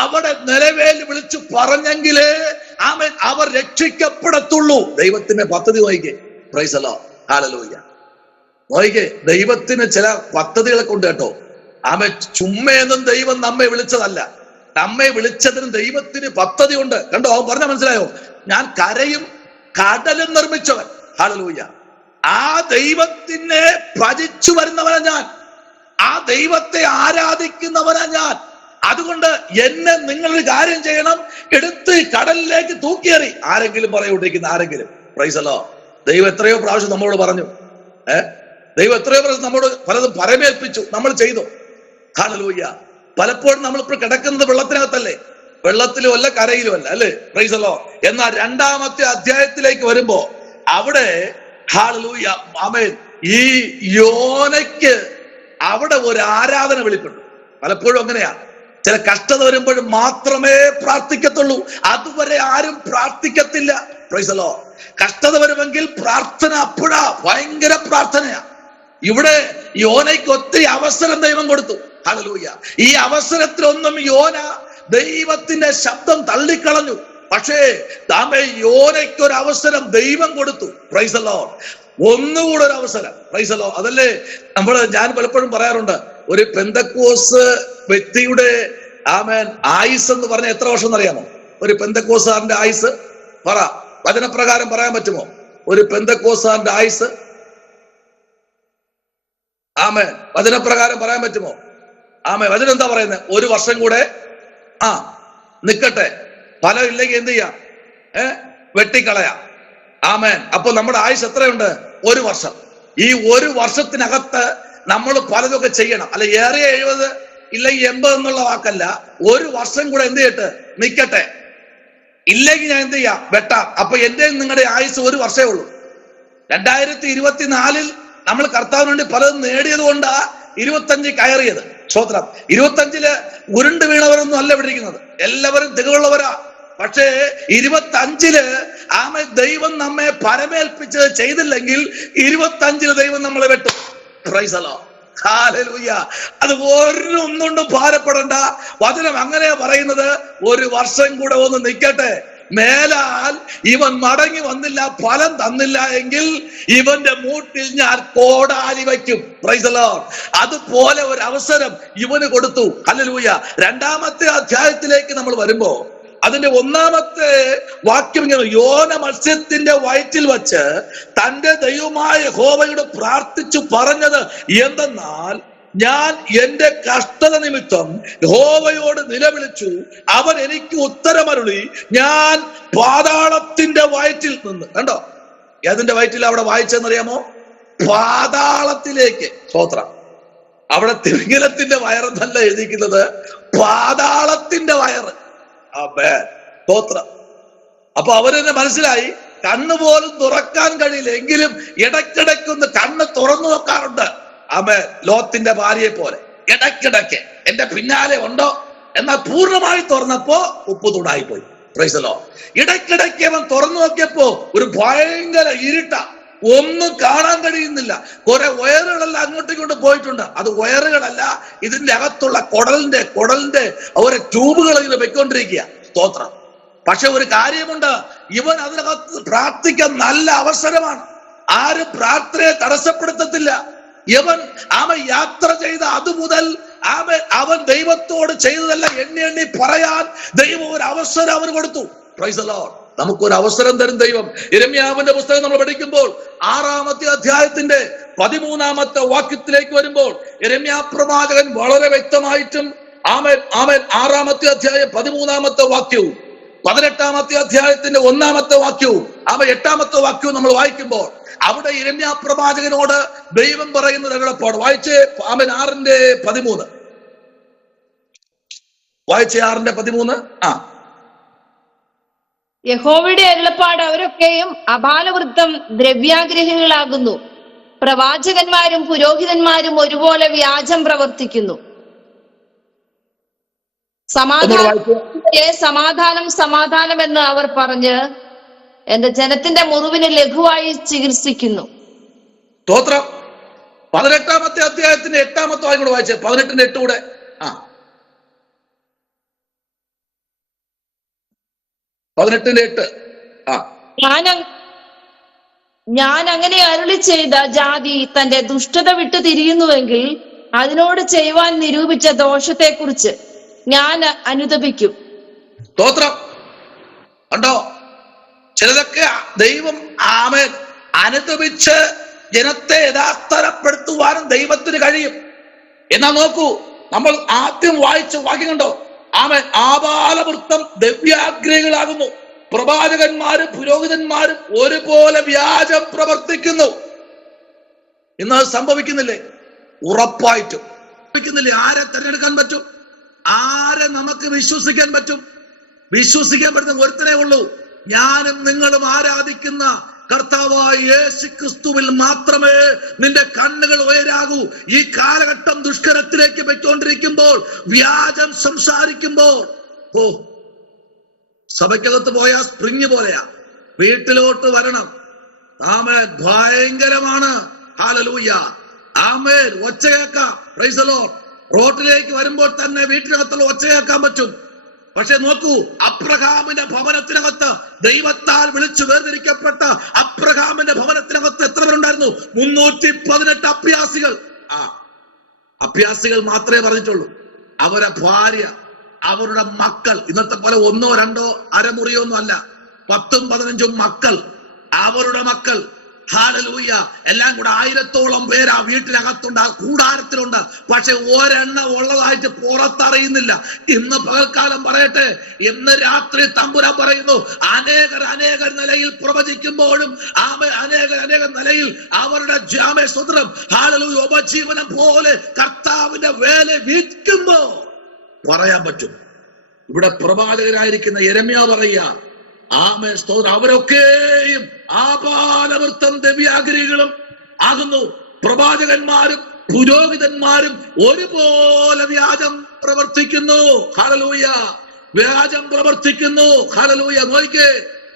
അവിടെ നിലവേലി വിളിച്ചു പറഞ്ഞെങ്കിലേ ആമേൻ അവർ രക്ഷിക്കപ്പെടത്തുള്ളൂ. ദൈവത്തിന്റെ പദ്ധതി നോയിക്കേ. Praise the Lord, hallelujah. നോയിക്കേ, ദൈവത്തിന് ചില പദ്ധതികളൊക്കെ ഉണ്ട് കേട്ടോ. ആമേൻ. ചുമ്മയൊന്നും ദൈവം നമ്മെ വിളിച്ചതല്ല. നമ്മെ വിളിച്ചതിന് ദൈവത്തിന് പദ്ധതി ഉണ്ട്. കണ്ടോ, അവൻ പറഞ്ഞ മനസ്സിലായോ? ഞാൻ കരയും കടലും നിർമ്മിച്ചവൻ. ഹല്ലേലൂയ. ആ ദൈവത്തിനെ ഭജിച്ചു വരുന്നവനാ ഞാൻ. ആ ദൈവത്തെ ആരാധിക്കുന്നവനാ ഞാൻ. അതുകൊണ്ട് എന്നെ നിങ്ങളൊരു കാര്യം ചെയ്യണം, എടുത്ത് കടലിലേക്ക് തൂക്കിയേറി. ആരെങ്കിലും പറയൂട്ടിരിക്കുന്ന ആരെങ്കിലും? Price the Lord. ദൈവം എത്രയോ പ്രാവശ്യം നമ്മളോട് പറഞ്ഞു. ദൈവം എത്രയോ പ്രാവശ്യം നമ്മളോട് പലതും പരമേൽപ്പിച്ചു. നമ്മൾ ചെയ്തു. ഹല്ലേലൂയ. പലപ്പോഴും നമ്മളിപ്പോൾ കിടക്കുന്നത് വെള്ളത്തിനകത്തല്ലേ, വെള്ളത്തിലും അല്ല കരയിലും അല്ല, അല്ലേ? Price the Lord. എന്നാൽ 2-ാമത്തെ അധ്യായത്തിലേക്ക് വരുമ്പോ അവിടെ ഹല്ലേലൂയ, ആമേൻ, ഈ യോനയ്ക്ക് അവിടെ ഒരു ആരാധന വെളിപ്പെട്ടു. പലപ്പോഴും അങ്ങനെയാ. ചില കഷ്ടത വരുമ്പോഴും മാത്രമേ പ്രാർത്ഥിക്കത്തുള്ളൂ. അതുവരെ ആരും പ്രാർത്ഥിക്കത്തില്ല. Price the Lord. കഷ്ടത വരുമെങ്കിൽ പ്രാർത്ഥന അപ്പോഴാ, ഭയങ്കര പ്രാർത്ഥനയാ. ഇവിടെ യോനയ്ക്ക് ഒത്തിരി അവസരം ദൈവം കൊടുത്തു. ഹല്ലേലൂയ. ഈ അവസരത്തിലൊന്നും യോന ദൈവത്തിന്റെ ശബ്ദം തള്ളിക്കളഞ്ഞു. പക്ഷേ യോനയ്ക്ക് ഒരു അവസരം ദൈവം കൊടുത്തു. Price the Lord. ഒന്നുകൂടെ ഒരു അവസരം. Price the Lord. അതല്ലേ ഞാൻ പലപ്പോഴും പറയാറുണ്ട്, ഒരു പെന്തക്കോസ് വ്യക്തിയുടെ ആമേൻ ആയുസ് എന്ന് പറഞ്ഞ എത്ര വർഷം എന്നറിയാമോ? ഒരു പെന്തക്കോസാറിന്റെ ആയുസ് പറ, വചനപ്രകാരം പറയാൻ പറ്റുമോ? ഒരു പെന്തക്കോസാറിന്റെ ആയുസ് ആമേൻ വചനപ്രകാരം പറയാൻ പറ്റുമോ? ആമേൻ. വചനം എന്താ പറയുന്നത്? 1 വർഷം കൂടെ നിക്കട്ടെ, ഫലം ഇല്ലെങ്കിൽ എന്ത് ചെയ്യാം? വെട്ടിക്കളയാം. ആമേൻ. അപ്പൊ നമ്മുടെ ആയുസ് എത്രയുണ്ട്? 1 വർഷം. ഈ 1 വർഷത്തിനകത്ത് നമ്മൾ പലതൊക്കെ ചെയ്യണം. അല്ല, ഏറെ 70 ഇല്ലെങ്കിൽ 80 എന്നുള്ള വാക്കല്ല. 1 വർഷം കൂടെ എന്ത് ചെയ്യട്ടെ? നിക്കട്ടെ. ഇല്ലെങ്കിൽ ഞാൻ എന്ത് ചെയ്യാം? വെട്ടാം. അപ്പൊ എന്റെ നിങ്ങളുടെ ആയുസ് 1 വർഷമേ ഉള്ളൂ. 2024 നമ്മൾ കർത്താവിന് വേണ്ടി പലതും നേടിയത് കൊണ്ടാ 25 കയറിയത്. സ്തോത്രം. 25 ഉരുണ്ട് വീണവരൊന്നും അല്ല ഇവിടെ ഇരിക്കുന്നത്. എല്ലാവരും തികവുള്ളവരാ. പക്ഷേ 25 ആമേ ദൈവം നമ്മെ പരമേൽപ്പിച്ചത് ചെയ്തില്ലെങ്കിൽ 25 ദൈവം നമ്മളെ വെട്ടും. Price the Lord, hallelujah. അത് ഒന്നുകൊണ്ടും ഭാരപ്പെടണ്ട. വചനം അങ്ങനെയാ പറയുന്നത്. 1 വർഷം കൂടെ ഒന്ന് നിൽക്കട്ടെ. മേലാൽ ഇവൻ മടങ്ങി വന്നില്ല, ഫലം തന്നില്ല എങ്കിൽ ഇവന്റെ മൂട്ടിൽ ഞാൻ കോടാലി വയ്ക്കും. Price the Lord. അതുപോലെ ഒരു അവസരം ഇവന് കൊടുത്തു. ഹല്ലേലൂയ. 2-ാമത്തെ അധ്യായത്തിലേക്ക് നമ്മൾ വരുമ്പോ അതിന്റെ 1-ാമത്തെ വാക്യം ഇങ്ങനെ, യോന മത്സ്യത്തിന്റെ വയറ്റിൽ വച്ച് തന്റെ ദൈവമായ യഹോവയോട് പ്രാർത്ഥിച്ചു പറഞ്ഞത് എന്തെന്നാൽ, ഞാൻ എന്റെ കഷ്ടത നിമിത്തം യഹോവയോട് നിലവിളിച്ചു, അവൻ എനിക്ക് ഉത്തരമരുളി, ഞാൻ പാതാളത്തിന്റെ വയറ്റിൽ നിന്ന്. കണ്ടോ, ഏതിന്റെ വയറ്റിൽ അവിടെ വായിച്ചെന്നറിയാമോ? പാതാളത്തിലേക്ക്. സ്തോത്രം. അവിടെ തിമിംഗലത്തിന്റെ വയറെന്നല്ല എഴുതിക്കുന്നത്, പാതാളത്തിന്റെ വയറ്. സ്തോത്രം. അപ്പൊ അവരെന്നെ മനസ്സിലായി, കണ്ണുപോലും തുറക്കാൻ കഴിയില്ല, എങ്കിലും ഇടയ്ക്കിടയ്ക്കൊന്ന് കണ്ണ് തുറന്നു നോക്കാറുണ്ട്. ആമേൻ. ലോത്തിന്റെ ഭാര്യയെ പോലെ ഇടയ്ക്കിടയ്ക്ക് എന്റെ പിന്നാലെ ഉണ്ടോ, എന്നാൽ പൂർണ്ണമായി തുറന്നപ്പോ ഉപ്പുതൂടായി പോയി. Price the Lord. ഇടയ്ക്കിടയ്ക്ക് അവൻ തുറന്നു നോക്കിയപ്പോ ഒരു ഭയങ്കര ഇരുട്ട, ഒന്നും കാണാൻ കഴിയുന്നില്ല. കുറെ വയറുകളെല്ലാം അങ്ങോട്ടും ഇങ്ങോട്ട് പോയിട്ടുണ്ട്. അത് വയറുകളല്ല, ഇതിന്റെ അകത്തുള്ള കുടലിന്റെ ഓരോ ട്യൂബുകൾ ഇങ്ങനെ വെക്കൊണ്ടിരിക്കുക. സ്തോത്രം. പക്ഷെ ഒരു കാര്യമുണ്ട്, ഇവൻ അതിനകത്ത് പ്രാർത്ഥിക്കാൻ നല്ല അവസരമാണ്. ആരും പ്രാർത്ഥനയെ തടസ്സപ്പെടുത്തത്തില്ല. അവൻ യാത്ര ചെയ്ത അതുമുതൽ അവൻ ദൈവത്തോട് ചെയ്തതെല്ലാം എണ്ണി പറയാൻ ദൈവം ഒരു അവസരം അവന് കൊടുത്തു. Price the Lord. നമുക്കൊരു അവസരം തരും ദൈവം. യിരെമ്യാവിന്റെ പുസ്തകം നമ്മൾ പഠിക്കുമ്പോൾ 6-ാമത്തെ അധ്യായത്തിന്റെ 13-ാമത്തെ വാക്യത്തിലേക്ക് വരുമ്പോൾ യിരെമ്യാ പ്രവാചകൻ വളരെ വ്യക്തമായിട്ടും ആമേൻ 6-ാമത്തെ അധ്യായം 13-ാമത്തെ വാക്യവും 18-ാമത്തെ അധ്യായത്തിന്റെ 1-ാമത്തെ വാക്യവും 8-ാമത്തെ വാക്യവും നമ്മൾ വായിക്കുമ്പോൾ അവിടെ യിരെമ്യാ പ്രവാചകനോട് ദൈവം പറയുന്നത് എളുപ്പമാണ്. വായിച്ച് 6:13. വായിച്ച 6:13. യഹോവയുടെ അരുളപ്പാട് അവരൊക്കെയും അപാലവൃത്തം ദ്രവ്യാഗ്രഹികളാകുന്നു. പ്രവാചകന്മാരും പുരോഹിതന്മാരും ഒരുപോലെ വ്യാജം പ്രവർത്തിക്കുന്നു. സമാധാനം സമാധാനം എന്ന് അവർ പറഞ്ഞ് എന്റെ ജനത്തിന്റെ മുറിവിന് ലഘുവായി ചികിത്സിക്കുന്നു. സ്തോത്രം. 18-ാമത്തെ അധ്യായത്തിന്റെ 8-ാമത്തെ വാക്യം കൂടെ വായിച്ചേ. 18-ന്റെ 8 കൂടെ. 18-ന്റെ 8. ഞാൻ അങ്ങനെ അരുളി ചെയ്ത ജാതി തന്റെ ദുഷ്ടത വിട്ടു തിരിയുന്നുവെങ്കിൽ അതിനോട് ചെയ്യുവാൻ നിരൂപിച്ച ദോഷത്തെക്കുറിച്ച് ഞാൻ അനുതപിക്കും. സ്തോത്രം. കണ്ടോ, ചിലതൊക്കെ ദൈവം അനുതപിച്ച് ജനത്തെ യഥാർത്ഥപ്പെടുത്തുവാനും ദൈവത്തിന് കഴിയും. എന്നാ നോക്കൂ, നമ്മൾ ആദ്യം വായിച്ച വാക്യം കണ്ടോ, ആബാലവൃത്തം ദിവ്യാഗ്രഹികളാകുന്നു. പ്രവാചകന്മാരും പുരോഹിതന്മാരും ഒരുപോലെ വ്യാജം പ്രവർത്തിക്കുന്നു. ഇന്ന് അത് സംഭവിക്കുന്നില്ലേ? ഉറപ്പായിട്ടും സംഭവിക്കുന്നില്ലേ? ആരെ തിരഞ്ഞെടുക്കാൻ പറ്റും? ആരെ നമുക്ക് വിശ്വസിക്കാൻ പറ്റും? വിശ്വസിക്കാൻ പറ്റുന്ന ഒരുത്തനേ ഉള്ളൂ. ഞാനും നിങ്ങളും ആരാധിക്കുന്ന കർത്താവായ യേശു ക്രിസ്തുവിൽ മാത്രമേ നിന്റെ കണ്ണുകൾ ഉയരാകൂ. ഈ കാലഘട്ടം ദുഷ്കരത്തിലേക്ക് പോയിക്കൊണ്ടിരിക്കുമ്പോൾ, വ്യാജം സംസാരിക്കുമ്പോൾ, സഭയ്ക്കകത്ത് പോയാ സ്പ്രിങ് പോലെയാ, വീട്ടിലോട്ട് വരണം. ആമേൻ. ഭയങ്കരമാണ്. ഹല്ലേലൂയ. ആമേൻ. ഒച്ച കേൾക്കാം. Price the Lord. റോഡിലേക്ക് വരുമ്പോൾ തന്നെ വീട്ടിനകത്തുള്ള ഒച്ച കേൾക്കാൻ പറ്റും. പക്ഷെ നോക്കൂ, അബ്രഹാമിന്റെ ഭവനത്തിനകത്ത്, ദൈവത്താൽ വിളിച്ചു വേർതിരിക്കപ്പെട്ട അബ്രഹാമിന്റെ ഭവനത്തിനകത്ത് എത്ര പേരുണ്ടായിരുന്നു? 318 അഭ്യാസികൾ. അഭ്യാസികൾ മാത്രമേ പറഞ്ഞിട്ടുള്ളൂ. അവരെ ഭാര്യ, അവരുടെ മക്കൾ, ഇന്നത്തെ പോലെ 1 2 അരമുറിയോ ഒന്നും അല്ല, 10 15 മക്കൾ, അവരുടെ മക്കൾ. ഹല്ലേലൂയ. എല്ലാം കൂടെ 1000-ഓളം പേര് ആ വീട്ടിനകത്തുണ്ട്, ആ കൂടാരത്തിലുണ്ട്. പക്ഷെ ഒരെണ്ണം ഉള്ളതായിട്ട് പുറത്തറിയുന്നില്ല. ഇന്ന് പകൽക്കാലം പറയട്ടെ, ഇന്ന് രാത്രി തമ്പുരാൻ പറയുന്നു, അനേകർ നിലയിൽ പ്രവചിക്കുമ്പോഴും അനേക നിലയിൽ അവരുടെ സ്വതന്ത്രം ഹല്ലേലൂയ ഉപജീവനം പോലെ കർത്താവിന്റെ വേല വിൽക്കുമ്പോ പറയാൻ പറ്റും. ഇവിടെ പ്രവാചകരായിരിക്കുന്ന യെരമ്യാ പറയുക, ആമേൻ സ്തോത്രം, അവരൊക്കെയും ആബാലവൃത്തം ദിവ്യാഗ്രഹികളും ആകുന്നു. പ്രവാചകന്മാരും പുരോഹിതന്മാരും ഒരുപോലെ വ്യാജം പ്രവർത്തിക്കുന്നു. ഹല്ലേലൂയ. വ്യാജം പ്രവർത്തിക്കുന്നു. ഹല്ലേലൂയ. നോക്കിക്കേ,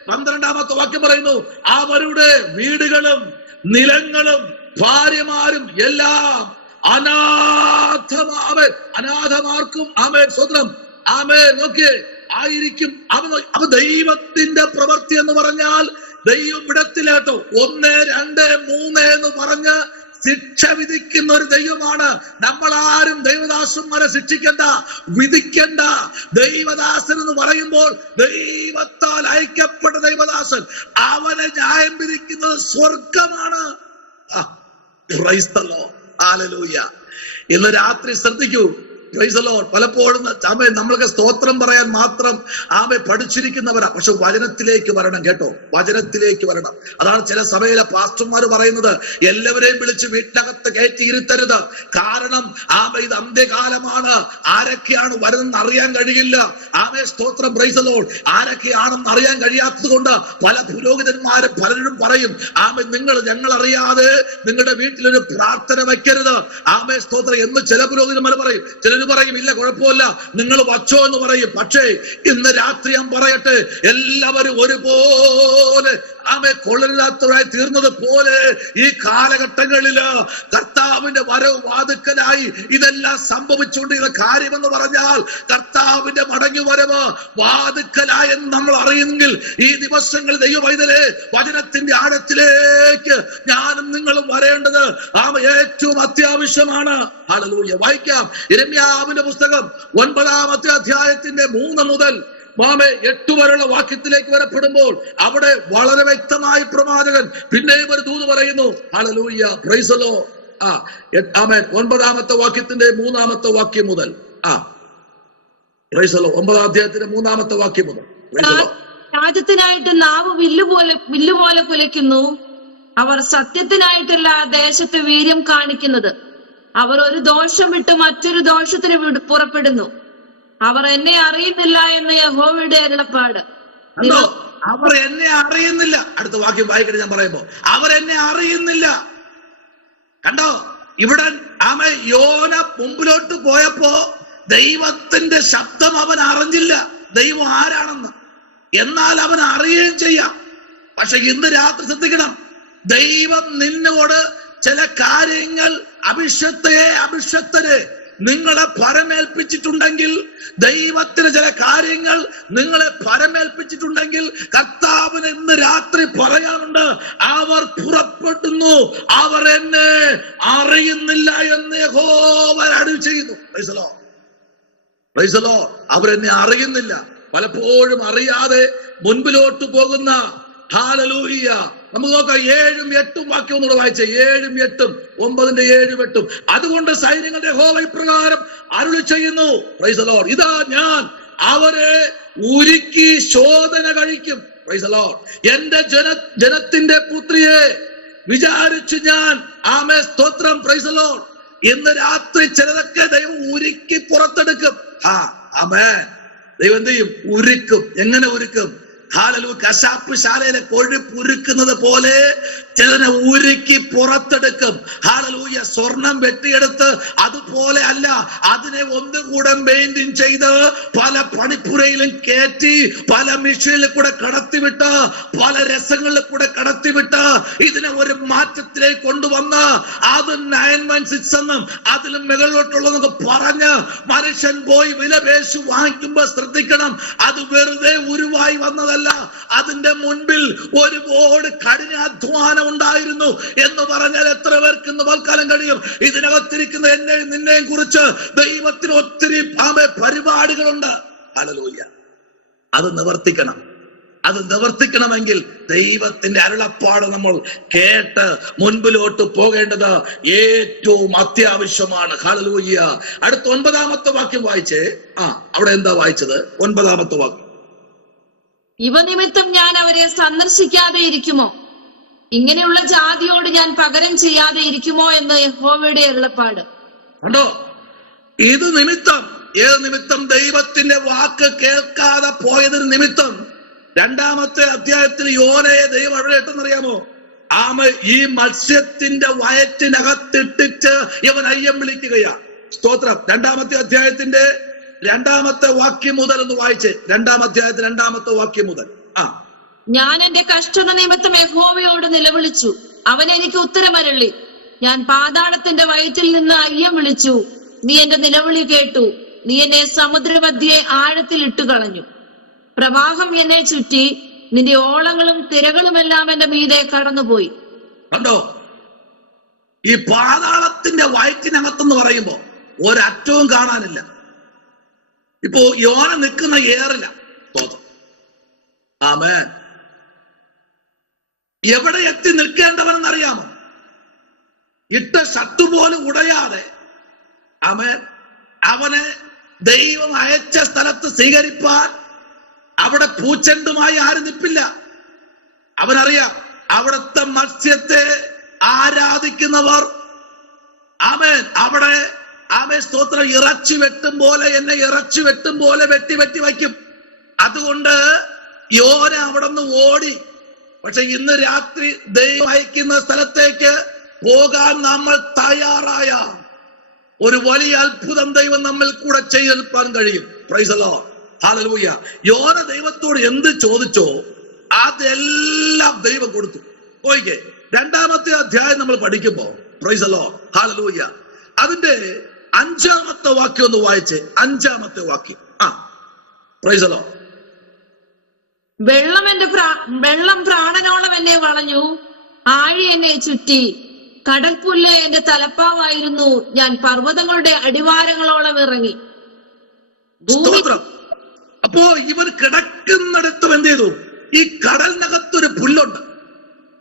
12-ാമത്തെ വാക്യം പറയുന്നു, അവരുടെ വീടുകളും നിലങ്ങളും ഭാര്യമാരും എല്ലാം അനാഥമാർക്കും ആമേൻ സ്തോത്രം ആമേൻ നോക്കിയേ ആയിരിക്കും. അവ ദൈവത്തിന്റെ പ്രവൃത്തി എന്ന് പറഞ്ഞാൽ ദൈവം ഇടത്തിലേട്ടോ 1 2 3 എന്ന് പറഞ്ഞ് ശിക്ഷ വിധിക്കുന്ന ഒരു ദൈവമാണ്. നമ്മൾ ആരും ദൈവദാസന്മാരെ ശിക്ഷിക്കണ്ട, വിധിക്കണ്ട. ദൈവദാസൻ എന്ന് പറയുമ്പോൾ ദൈവത്താൽ അയക്കപ്പെട്ട ദൈവദാസൻ, അവനെ ന്യായം വിധിക്കുന്നത് സ്വർഗമാണ്. Price the Lord. ഹല്ലേലൂയ. ഇന്ന് രാത്രി ശ്രദ്ധിക്കൂ. Price the Lord. പലപ്പോഴും നമ്മൾക്ക് സ്തോത്രം പറയാൻ മാത്രം പഠിച്ചിരിക്കുന്നവരാ. പക്ഷെ വചനത്തിലേക്ക് വരണം കേട്ടോ, വചനത്തിലേക്ക് വരണം. അതാണ് ചില സഭയിലെ പാസ്റ്റർമാർ പറയുന്നത്, എല്ലാവരെയും വിളിച്ച് വീട്ടിനകത്ത് കയറ്റിയിരുത്തരുത്. കാരണം ഇത് അന്ത്യകാലമാണ്. ആരൊക്കെയാണ് വരുന്നെന്ന് അറിയാൻ കഴിയില്ല. സ്തോത്രം. Praise the Lord. ആരൊക്കെയാണെന്ന് അറിയാൻ കഴിയാത്തത് കൊണ്ട് പല പുരോഹിതന്മാരും പലരും പറയും, ഞങ്ങൾ അറിയാതെ നിങ്ങളുടെ വീട്ടിലൊരു പ്രാർത്ഥന വയ്ക്കരുത്. സ്തോത്രം എന്ന് ചില പുരോഹിതന്മാർ പറയും. ചിലർ പറയും, ഇല്ല കുഴപ്പമില്ല, നിങ്ങൾ വച്ചോ എന്ന് പറയും. പക്ഷേ ഇന്ന് രാത്രി ഞാൻ പറയട്ടെ, എല്ലാവരും ഒരുപോലെ കൊള്ളില്ലാത്തവരായി തീർന്നത് പോലെ ഈ കാലഘട്ടങ്ങളില് കർത്താവിന്റെ വരവ് വാതുക്കലായി ഇതെല്ലാം സംഭവിച്ചുകൊണ്ടിരുന്ന കാര്യമെന്ന് പറഞ്ഞാൽ കർത്താവിന്റെ മടങ്ങി വരവ് വാതുക്കലായെന്ന് നമ്മൾ അറിയുമെങ്കിൽ ഈ ദിവസങ്ങളിൽ ദൈവവൈതലേ വചനത്തിന്റെ ആഴത്തിലേക്ക് ഞാനും നിങ്ങളും വരേണ്ടത് ഏറ്റവും അത്യാവശ്യമാണ്. ഹല്ലേലൂയ. വായിക്കാം യിരെമ്യാവിന്റെ പുസ്തകം 9-ാമത്തെ അധ്യായത്തിന്റെ 3 മുതൽ 8 വരെയുള്ള വാക്യത്തിലേക്ക് വരപ്പെടുമ്പോൾ അവിടെ വളരെ വ്യക്തമായി പ്രവാചകൻ പിന്നെയും ഒരു ദൂത് പറയുന്നു. Hallelujah. Praise the Lord. Amen. 9-ാമത്തെ വാക്യത്തിന്റെ 3-ാമത്തെ വാക്യം മുതൽ. Price the Lord. 9-ാം അധ്യായത്തിന്റെ 3-ാമത്തെ വാക്യം മുതൽ. രാജ്യത്തിനായിട്ട് നാവ് വില്ലുപോലെ കുലയ്ക്കുന്നു. അവർ സത്യത്തിനായിട്ടല്ല ദേശത്ത് വീര്യം കാണിക്കുന്നത്. അവർ ഒരു ദോഷം വിട്ട് മറ്റൊരു ദോഷത്തിന് പുറപ്പെടുന്നു. അവർ എന്നെ അറിയുന്നില്ല എന്ന് യഹോവയുടെ അരുളപ്പാട്. കണ്ടോ? അവർ എന്നെ അറിയുന്നില്ല. അടുത്ത വാക്യം വായിക്കട്ടെ. ഞാൻ പറയുമ്പോ അവരെന്നെ അറിയുന്നില്ല. കണ്ടോ? ഇവിടെ യോന മുമ്പിലോട്ട് പോയപ്പോ ദൈവത്തിന്റെ ശബ്ദം അവൻ അറിഞ്ഞില്ല, ദൈവം ആരാണെന്ന്. എന്നാൽ അവൻ അറിയുകയും ചെയ്യാം. പക്ഷെ ഇന്ന് രാത്രി ശ്രദ്ധിക്കണം, ദൈവം നിന്നോട് ചില കാര്യങ്ങൾ അഭിഷക്തരെ നിങ്ങളെ പരമേൽപ്പിച്ചിട്ടുണ്ടെങ്കിൽ, ദൈവത്തിന് ചില കാര്യങ്ങൾ നിങ്ങളെ പരമേൽപ്പിച്ചിട്ടുണ്ടെങ്കിൽ, കർത്താവിന് ഇന്ന് രാത്രി പറയാനുണ്ട്, അവർ പുറപ്പെടുന്നു, അവർ എന്നെ അറിയുന്നില്ല എന്ന് യഹോവ അരുളി ചെയ്യുന്നു. Price the Lord, price the Lord. അവരെന്നെ അറിയുന്നില്ല. പലപ്പോഴും അറിയാതെ മുൻപിലോട്ട് പോകുന്ന, ഹല്ലേലൂയ. നമുക്ക് നോക്കാം 7ഉം 8ഉം വാക്യം ഒന്നുകൂടെ വായിച്ചേ. 7ഉം 8ഉം 9ന്റെ 7ഉം 8ഉം. അതുകൊണ്ട് സൈന്യങ്ങളുടെ യഹോവ ഇപ്രകാരം അരുളി ചെയ്യുന്നു, പ്രൈസ് ദി ലോർഡ്, ഇതാ ഞാൻ അവരെ ഉരുക്കി ശോധന കഴിക്കും. Price the Lord. എന്റെ ജനത്തിന്റെ പുത്രിയെ വിചാരിച്ചു ഞാൻ, ആമേൻ, സ്തോത്രം, പ്രൈസ് ദി ലോർഡ്. ഇന്ന് രാത്രി ചിലതൊക്കെ ദൈവം ഉരുക്കി പുറത്തെടുക്കും. ആമേൻ. ദൈവം എന്ത് ചെയ്യും? ഉരുക്കും. എങ്ങനെ ഉരുക്കും? ഹല്ലേലൂയ. കശാപ്പ് ശാലയിലെ കൊഴുപ്പ് ഉരുക്കുന്നത് പോലെ ചിലനെ ഉരുക്കി പുറത്തെടുക്കും. ഹല്ലേലൂയ. സ്വർണം വെട്ടിയെടുത്ത് അതുപോലെ അല്ല, അതിനെ ഒന്നുകൂടെ മെയിൻറ്റെയിൻ ചെയ്ത് പല പണിപ്പുരയിലും കയറ്റി, പല മിഷനിൽ കൂടെ കടത്തിവിട്ട്, പല രസങ്ങളിൽ കൂടെ കടത്തിവിട്ട് ഇതിനെ ഒരു മാറ്റത്തിലേക്ക് കൊണ്ടുവന്ന് അത് 916 എന്നും അതിലും മുകളിലോട്ടുള്ളതെന്നൊക്കെ പറഞ്ഞ് മനുഷ്യൻ പോയി വിലപേശി വാങ്ങിക്കുമ്പോ ശ്രദ്ധിക്കണം, അത് വെറുതെ ഉരുവായി വന്നതല്ല. അതിന്റെ മുൻപിൽ ഒരുപാട് കഠിനാധ്വാനം ഉണ്ടായിരുന്നു എന്ന് പറഞ്ഞാൽ എത്ര പേർക്ക് ഇന്ന് പൽക്കാലം കഴിയും? ഇതിനകത്തിരിക്കുന്ന എന്നെയും നിന്നെയും കുറിച്ച് ദൈവത്തിന് ഒത്തിരി പരിപാടികളുണ്ട്. ഹല്ലേലൂയ. അത് നിവർത്തിക്കണം. അത് നിവർത്തിക്കണമെങ്കിൽ ദൈവത്തിന്റെ അരുളപ്പാട് നമ്മൾ കേട്ട് മുൻപിലോട്ട് പോകേണ്ടത് ഏറ്റവും അത്യാവശ്യമാണ്. ഹല്ലേലൂയ. അടുത്ത 9ാമത്തെ വാക്യം വായിച്ചേ. അവിടെ എന്താ വായിച്ചത്? 9ാമത്തെ വാക്യം. ഇവ നിമിത്തം ഞാൻ അവരെ സന്ദർശിക്കാതെ ഇരിക്കുമോ? ഇങ്ങനെയുള്ള ജാതിയോട് ഞാൻ പകരം ചെയ്യാതെ ഇരിക്കുമോ എന്ന് യഹോവയുടെ അരുളപ്പാട്. കണ്ടോ? ഇത് നിമിത്തം, ഏത് നിമിത്തം? ദൈവത്തിന്റെ വാക്ക് കേൾക്കാതെ പോയതിന് നിമിത്തം. 2ാമത്തെ അധ്യായത്തിൽ യോനയെ ദൈവം എവിടെ ഇട്ടെന്നറിയാമോ? ഈ മത്സ്യത്തിന്റെ വയറ്റിനകത്തിട്ടിട്ട് ഇവൻ അയ്യം വിളിക്കുകയാ. സ്തോത്രം. 2ാമത്തെ അധ്യായത്തിന്റെ 2ാമത്തെ വാക്യം മുതൽ ഒന്ന് വായിച്ചേ. 2ാം അധ്യായത്തിൽ 2ാമത്തെ വാക്യം മുതൽ. ഞാൻ എന്റെ കഷ്ടത നിമിത്തം യഹോവയോട് നിലവിളിച്ചു, അവൻ എനിക്ക് ഉത്തരമരുളി. ഞാൻ പാതാളത്തിന്റെ വയറ്റിൽ നിന്ന് അയ്യം വിളിച്ചു, നീ എന്റെ നിലവിളി കേട്ടു. നീ എന്നെ സമുദ്രമധ്യേ ആഴത്തിൽ ഇട്ടുകളഞ്ഞു. പ്രവാഹം എന്നെ ചുറ്റി, നിന്റെ ഓളങ്ങളും തിരകളുമെല്ലാം എന്റെ മീതെ കടന്നുപോയി. കണ്ടോ? ഈ പാതാളത്തിന്റെ വയറ്റിനകത്തെന്ന് പറയുമ്പോ ഒരറ്റവും കാണാനില്ല. ഇപ്പോ യോന നിൽക്കുന്ന ഏറില്ല. ആമേൻ. എവിടെ എത്തി നിൽക്കേണ്ടവനെന്നറിയാമോ? ഇട്ട ഷർട്ട് പോലും ഉടയാതെ, ആമേൻ, അവനെ ദൈവം അയച്ച സ്ഥലത്ത് സ്വീകരിപ്പാൻ അവിടെ പൂച്ചെണ്ടുമായി ആരും നിൽപ്പില്ല. അവനറിയാം അവിടുത്തെ മത്സ്യത്തെ ആരാധിക്കുന്നവർ, ആമേൻ, അവിടെ ആമേൻ, സ്തോത്രം, ഇറച്ചി വെട്ടും പോലെ, എന്നെ ഇറച്ചി വെട്ടും പോലെ വെട്ടി വെട്ടി വയ്ക്കും. അതുകൊണ്ട് യോന അവിടെ നിന്ന് ഓടി. പക്ഷെ ഇന്ന് രാത്രി ദൈവം അയക്കുന്ന സ്ഥലത്തേക്ക് പോകാൻ നമ്മൾ തയ്യാറായ ഒരു വലിയ അത്ഭുതം ദൈവം നമ്മിൽ കൂടെ ചെയ്തെടുക്കാൻ കഴിയും. Price the Lord. ഹല്ലേലൂയ. യോന ദൈവത്തോട് എന്ത് ചോദിച്ചോ അതെല്ലാം ദൈവം കൊടുത്തു. ഓക്കെ. 2ാമത്തെ അധ്യായം നമ്മൾ പഠിക്കുമ്പോ, പ്രൈസ് ദി ലോർഡ്, ഹല്ലേലൂയ, അതിന്റെ 5ാമത്തെ വാക്യം ഒന്ന് വായിച്ചേ. 5ാമത്തെ വാക്യം. Praise the Lord. വെള്ളം പ്രാണനോളം എന്നെ വളഞ്ഞു, ആഴി എന്നെ ചുറ്റി, കടൽപ്പുല്ല് എന്റെ തലപ്പാവായിരുന്നു. ഞാൻ പർവ്വതങ്ങളുടെ അടിവാരങ്ങളോളം ഇറങ്ങി. അപ്പോ ഇവർ കിടക്കുന്നിടത്തും എന്ത് ചെയ്തു? ഈ കടലിനകത്തൊരു പുല്ലുണ്ട്.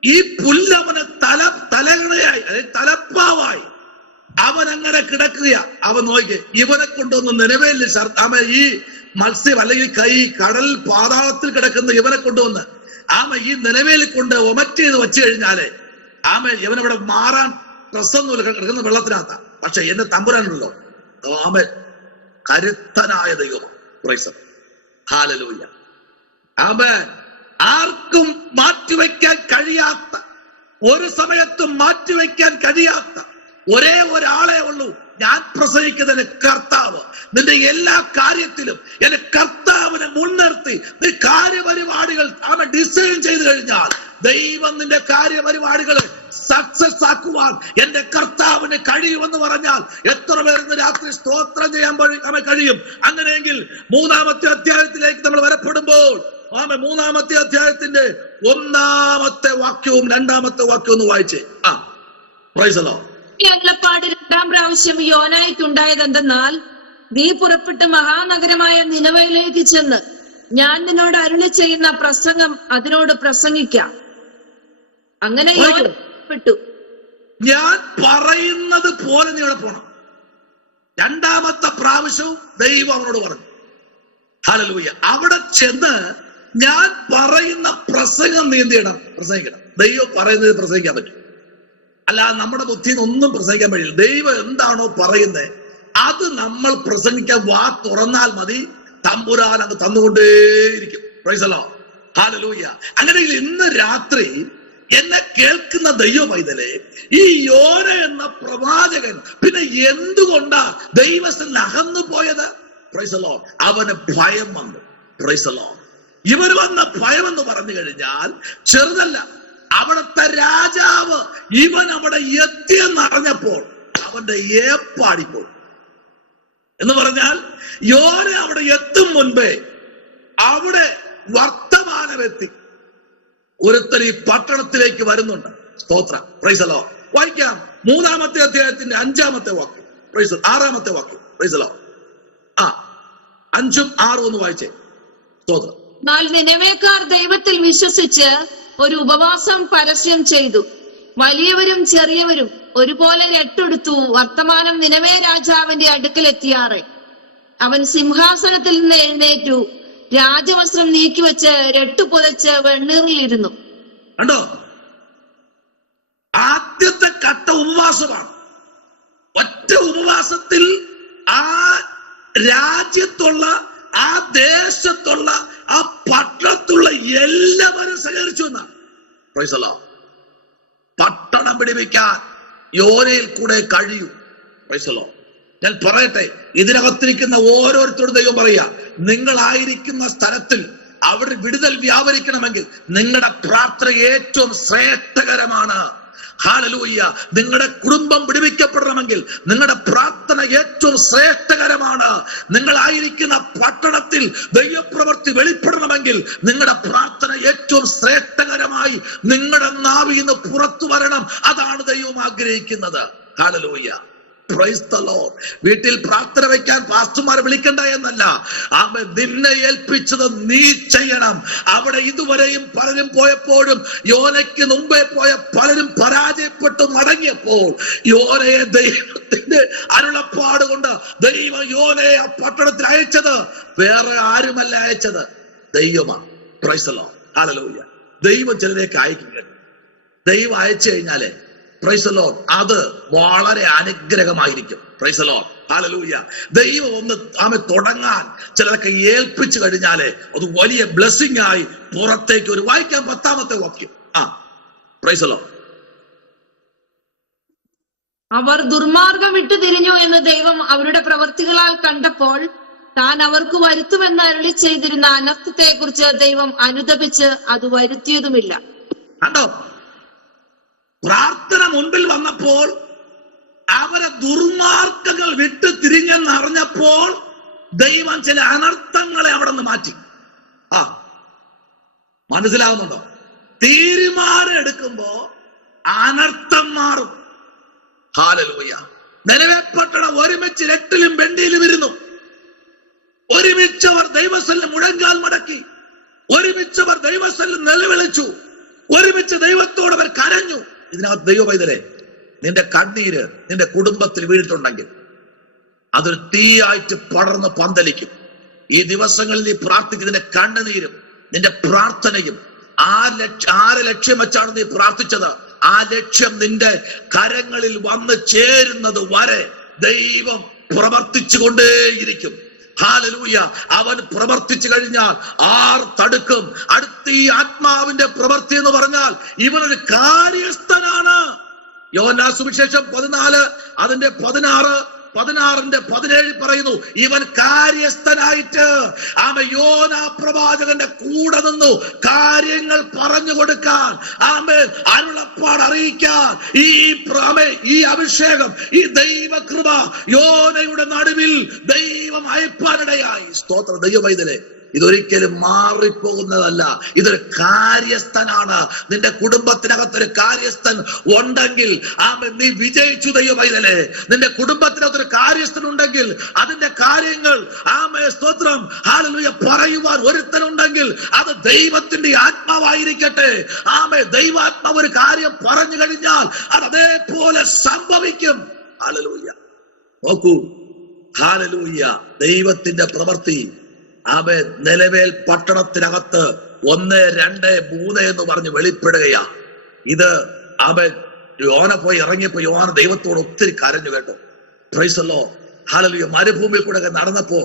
ഈ പുല്ല് അവന് തലകണയായി, അതായത് തലപ്പാവായി അവൻ അങ്ങനെ കിടക്കുക. അവൻ നോക്കി ഇവനെ കൊണ്ടൊന്ന് നിലവേലിൽ ഈ മത്സ്യം അല്ലെങ്കിൽ കടൽ പാതാളത്തിൽ കിടക്കുന്ന ഇവനെ കൊണ്ടുവന്ന് ഈ നിലവേലിൽ കൊണ്ട് ഒമറ്റ് ചെയ്ത് വെച്ച് കഴിഞ്ഞാലേ ഇവനിവിടെ മാറാൻ പ്രശ്നമൊന്നുമില്ല, കിടക്കുന്ന വെള്ളത്തിനകത്ത. പക്ഷെ എന്റെ തമ്പുരാനുണ്ടല്ലോ, കരുത്തനായ ദൈവമാണ്. Praise hallelujah. ആമേൻ. ആർക്കും മാറ്റിവെക്കാൻ കഴിയാത്ത, ഒരു സമയത്തും മാറ്റിവെക്കാൻ കഴിയാത്ത ഒരേ ഒരാളെ ഉള്ളൂ. ഞാൻ പ്രസംഗിക്കുന്ന കർത്താവ്. നിന്റെ എല്ലാ കാര്യത്തിലും എന്റെ കർത്താവിനെ മുൻനിർത്തി നീ കാര്യപരിപാടികൾ ഡിസൈൻ ചെയ്തു കഴിഞ്ഞാൽ ദൈവം നിന്റെ കാര്യപരിപാടികളെ സക്സസ് ആക്കുവാൻ എന്റെ കർത്താവിന് കഴിയുമെന്ന് പറഞ്ഞാൽ എത്ര പേർ ഇന്ന് രാത്രി സ്തോത്രം ചെയ്യാൻ കഴിയും? അങ്ങനെയെങ്കിൽ 3-ാമത്തെ അധ്യായത്തിലേക്ക് നമ്മൾ വരപ്പെടുമ്പോൾ മൂന്നാമത്തെ അധ്യായത്തിന്റെ 1-ാമത്തെ വാക്യവും 2-ാമത്തെ വാക്യവും ഒന്ന് വായിച്ചേ. Praise the Lord. ഈ അരുളപ്പാട് 2-ാം പ്രാവശ്യം യോനായ്ക്കുണ്ടായത് എന്തെന്നാൽ, നീ പുറപ്പെട്ട് മഹാനഗരമായ നിനവയിലേക്ക് ചെന്ന് ഞാൻ നിന്നോട് അരുളി ചെയ്യുന്ന പ്രസംഗം അതിനോട് പ്രസംഗിക്കാം. അങ്ങനെ യോനാപ്പെട്ടു. ഞാൻ പറയുന്നത് പോലെ നീ അവിടെ പോണം. 2-ാമത്തെ പ്രാവശ്യവും ദൈവം അവനോട് പറഞ്ഞു. ഹല്ലേലൂയ. അവിടെ ചെന്ന് ഞാൻ പറയുന്ന പ്രസംഗം നീ എന്ത് ചെയ്യണം? പ്രസംഗിക്കണം. ദൈവം പറയുന്നത് പ്രസംഗിക്കാൻ പറ്റും, അല്ലാതെ നമ്മുടെ ബുദ്ധിയിൽ ഒന്നും പ്രസംഗിക്കാൻ കഴിയില്ല. ദൈവം എന്താണോ പറയുന്നത് അത് നമ്മൾ പ്രസംഗിക്കാൻ വാ തുറന്നാൽ മതി. തമ്പുരാൻ അങ്ങ് തന്നുകൊണ്ടേയിരിക്കും. Praise the Lord. ഹല്ലേലൂയ. അങ്ങനെയെങ്കിൽ ഇന്ന് രാത്രി എന്നെ കേൾക്കുന്ന ദൈവ പൈതലേ, ഈ യോന എന്ന പ്രവാചകൻ പിന്നെ എന്തുകൊണ്ടാ ദൈവത്തിൽ അകന്നു പോയത്? Price the Lord. അവന് ഭയം വന്നു. Price the Lord. ഇവർ വന്ന ഭയം എന്ന് പറഞ്ഞു കഴിഞ്ഞാൽ ചെറുതല്ല. അവിടുത്തെ രാജാവ് ഇവൻ അവിടെ എത്തിയെന്നറിഞ്ഞപ്പോൾ അവന്റെ ഏപ്പാടിപ്പോയി. എന്ന് പറഞ്ഞാൽ യോന അവിടെ എത്തും മുൻപേ അവിടെ വർത്തമാനമെത്തി. ഒരുത്തൻ ഈ പട്ടണത്തിലേക്ക് വരുന്നുണ്ട്. സ്തോത്രം. Praise the Lord. വായിക്കാം 3-ാമത്തെ അധ്യായത്തിന്റെ 5-ാമത്തെ വാക്യം. പ്രൈസ് 6-ാമത്തെ വാക്യം. Praise the Lord. 5ഉം 6ഉം ഒന്ന് വായിച്ചേ. സ്തോത്രം. എന്നാൽ നിനവേക്കാർ ദൈവത്തിൽ വിശ്വസിച്ച് ഒരു ഉപവാസം പരസ്യം ചെയ്തു. വലിയവരും ചെറിയവരും ഒരുപോലെ രട്ടെടുത്തു. വർത്തമാനം നിനവേ രാജാവിന്റെ അടുക്കലെത്തിയാറെ. അവൻ സിംഹാസനത്തിൽ നിന്ന് എഴുന്നേറ്റു, രാജവസ്ത്രം നീക്കിവെച്ച് രട്ടുപുതച്ച് വെണ്ണീറിലിരുന്നു. കണ്ടോ? ആദ്യത്തെ ഘട്ട ഉപവാസമാണ്. ഒറ്റ ഉപവാസത്തിൽ ആ രാജ്യത്തുള്ള, ആ ദേശത്തുള്ള, ആ പട്ടണത്തുള്ള എല്ലാവരും സഹകരിച്ചു എന്നാണ്. Price the Lord. പട്ടണം പിടിപ്പിക്കാൻ യോനയിൽ കൂടെ കഴിയും. Price the Lord. ഞാൻ പറയട്ടെ, ഇതിനകത്തിരിക്കുന്ന ഓരോരുത്തരോടും ദൈവം പറയാ, നിങ്ങളായിരിക്കുന്ന സ്ഥലത്തിൽ അവിടെ വിടുതൽ വ്യാപരിക്കണമെങ്കിൽ നിങ്ങളുടെ പ്രാർത്ഥന ഏറ്റവും ശ്രേഷ്ഠകരമാണ്. ഹല്ലേലൂയ. നിങ്ങളുടെ കുടുംബം വിടുവിക്കപ്പെടണമെങ്കിൽ നിങ്ങളുടെ പ്രാർത്ഥന ഏറ്റവും ശ്രേഷ്ഠകരമാണ്. നിങ്ങളായിരിക്കുന്ന പട്ടണത്തിൽ ദൈവപ്രവൃത്തി വെളിപ്പെടണമെങ്കിൽ നിങ്ങളുടെ പ്രാർത്ഥന ഏറ്റവും ശ്രേഷ്ഠകരമായി നിങ്ങളുടെ നാവിൽ നിന്ന് പുറത്തു വരണം. അതാണ് ദൈവം ആഗ്രഹിക്കുന്നത്. ഹല്ലേലൂയ. Praise the Lord. വീട്ടിൽ പ്രാർത്ഥന വയ്ക്കാൻ പാസ്റ്റർമാരെ വിളിക്കണ്ട എന്നല്ല, അവൻ നിന്നെ ഏൽപ്പിച്ചത് നീ ചെയ്യണം. അവിടെ ഇതുവരെയും പലരും പോയപ്പോഴും യോനയ്ക്ക് മുമ്പേ പോയ പലരും പരാജയപ്പെട്ടു മടങ്ങിയപ്പോൾ യോനയെ ദൈവത്തിന്റെ അരുളപ്പാട് കൊണ്ട് ദൈവം യോനയെ ആ പട്ടണത്തിൽ അയച്ചത് വേറെ ആരുമല്ല അയച്ചത്, ദൈവമാണ്. Price the Lord. ഹല്ലേലൂയ. ദൈവം ചിലരേക്ക് അയക്കുക. ദൈവം അയച്ചു കഴിഞ്ഞാലേ പ്രൈസ് ദി ലോർഡ് അത് വളരെ അനുഗ്രഹമായിരിക്കും. Praise the Lord. ഹല്ലേലൂയ. ദൈവം ഒന്ന് തുടങ്ങാൻ ചിലർക്ക് ഏൽപ്പിച്ചു കഴിഞ്ഞാലേ അത് വലിയ ബ്ലെസ്സിംഗ് ആയി പുറത്തേക്ക് ഒരു വായിക്കാം. 10-ാമത്തെ വാക്യം. Praise the Lord. അവർ ദുർമാർഗം വിട്ടു തിരിഞ്ഞു എന്ന് ദൈവം അവരുടെ പ്രവൃത്തികളാൽ കണ്ടപ്പോൾ താൻ അവർക്ക് വരുത്തുമെന്ന് അരുളി ചെയ്തിരുന്ന അനർത്ഥത്തെ കുറിച്ച് ദൈവം അനുതപിച്ച് അത് വരുത്തിയതുമില്ല. കണ്ടോ? പ്രാർത്ഥന മുൻപിൽ വന്നപ്പോൾ അവരെ ദുർമാർഗങ്ങൾ വിട്ടു തിരിഞ്ഞെന്നറിഞ്ഞപ്പോൾ ദൈവം ചില അനർത്ഥങ്ങളെ അവിടെ നിന്ന് മാറ്റി. മനസ്സിലാവുന്നുണ്ടോ? തീരുമാനം എടുക്കുമ്പോ അനർത്ഥം മാറും. ഹല്ലേലൂയ. നിനവേ പട്ടണം ഒരുമിച്ച് രട്ടിലും വെണ്ടിയിലും ഇരുന്നു. ഒരുമിച്ചവർ ദൈവസന്നിധിയിൽ മുഴങ്കാൽ മടക്കി. ഒരുമിച്ചവർ ദൈവസന്നിധിയിൽ നിലവിളിച്ചു. ഒരുമിച്ച് ദൈവത്തോട് അവർ കരഞ്ഞു. ഇതിനകത്ത് ദൈവ പൈതലേ, നിന്റെ കണ്ണീര് നിന്റെ കുടുംബത്തിൽ വീണിട്ടുണ്ടെങ്കിൽ അതൊരു തീയായിട്ട് പടർന്ന് പന്തലിക്കും. ഈ ദിവസങ്ങളിൽ നീ പ്രാർത്ഥിക്കുന്നതിന്റെ കണ്ണുനീരും നിന്റെ പ്രാർത്ഥനയും ആരെ ലക്ഷ്യം വെച്ചാണ് നീ പ്രാർത്ഥിച്ചത്, ആ ലക്ഷ്യം നിന്റെ കരങ്ങളിൽ വന്ന് ചേരുന്നത് വരെ ദൈവം പ്രവർത്തിച്ചു കൊണ്ടേയിരിക്കും. ഹല്ലേലൂയ. അവൻ പ്രവർത്തിച്ചു കഴിഞ്ഞാൽ ആർ തടുക്കും? അടുത്ത ഈ ആത്മാവിന്റെ പ്രവൃത്തി എന്ന് പറഞ്ഞാൽ ഇവനൊരു കാര്യസ്ഥനാണ്. യോഹന്നാൻ സുവിശേഷം 14 അതിന്റെ 16 17 പറയുന്നു, ഇവൻ കാര്യസ്ഥനായിട്ട് യോനാ പ്രവാചകന്റെ കൂടെ നിന്നു കാര്യങ്ങൾ പറഞ്ഞു കൊടുക്കാൻ, അരുളപ്പാട് അറിയിക്കാൻ. ഈ അഭിഷേകം, ഈ ദൈവകൃപ യോനയുടെ നടുവിൽ ദൈവം അയപ്പാനിടയായി. സ്തോത്രം. ദൈവവൈതലേ, ഇതൊരിക്കലും മാറിപ്പോകുന്നതല്ല. ഇതൊരു കാര്യസ്ഥനാണ്. നിന്റെ കുടുംബത്തിനകത്തൊരു കാര്യസ്ഥൻ ഉണ്ടെങ്കിൽ നീ വിജയിച്ചു. ദൈവവൈതലേ, നിന്റെ കുടുംബത്തിനകത്തൊരു കാര്യസ്ഥൻ ഉണ്ടെങ്കിൽ അതിന്റെ കാര്യങ്ങൾ സ്തോത്രം ഹല്ലേലൂയ പറയുവാൻ ഒരുത്തനുണ്ടെങ്കിൽ അത് ദൈവത്തിന്റെ ആത്മാവായിരിക്കട്ടെ. ദൈവാത്മാവ് ഒരു കാര്യം പറഞ്ഞു കഴിഞ്ഞാൽ അത് അതേപോലെ സംഭവിക്കും. ഹല്ലേലൂയ. നോക്കൂ, ഹല്ലേലൂയ. ദൈവത്തിന്റെ പ്രവൃത്തി നിലവേൽ പട്ടണത്തിനകത്ത് 1, 2, 3 എന്ന് പറഞ്ഞ് വെളിപ്പെടുകയാ. ഇത് യോന പോയി ഇറങ്ങിയപ്പോ യോന ദൈവത്തോട് ഒത്തിരി കരഞ്ഞു കേട്ടോ. Price the Lord. ഹല്ലേലൂയ. മരുഭൂമിയിൽ കൂടെ നടന്നപ്പോ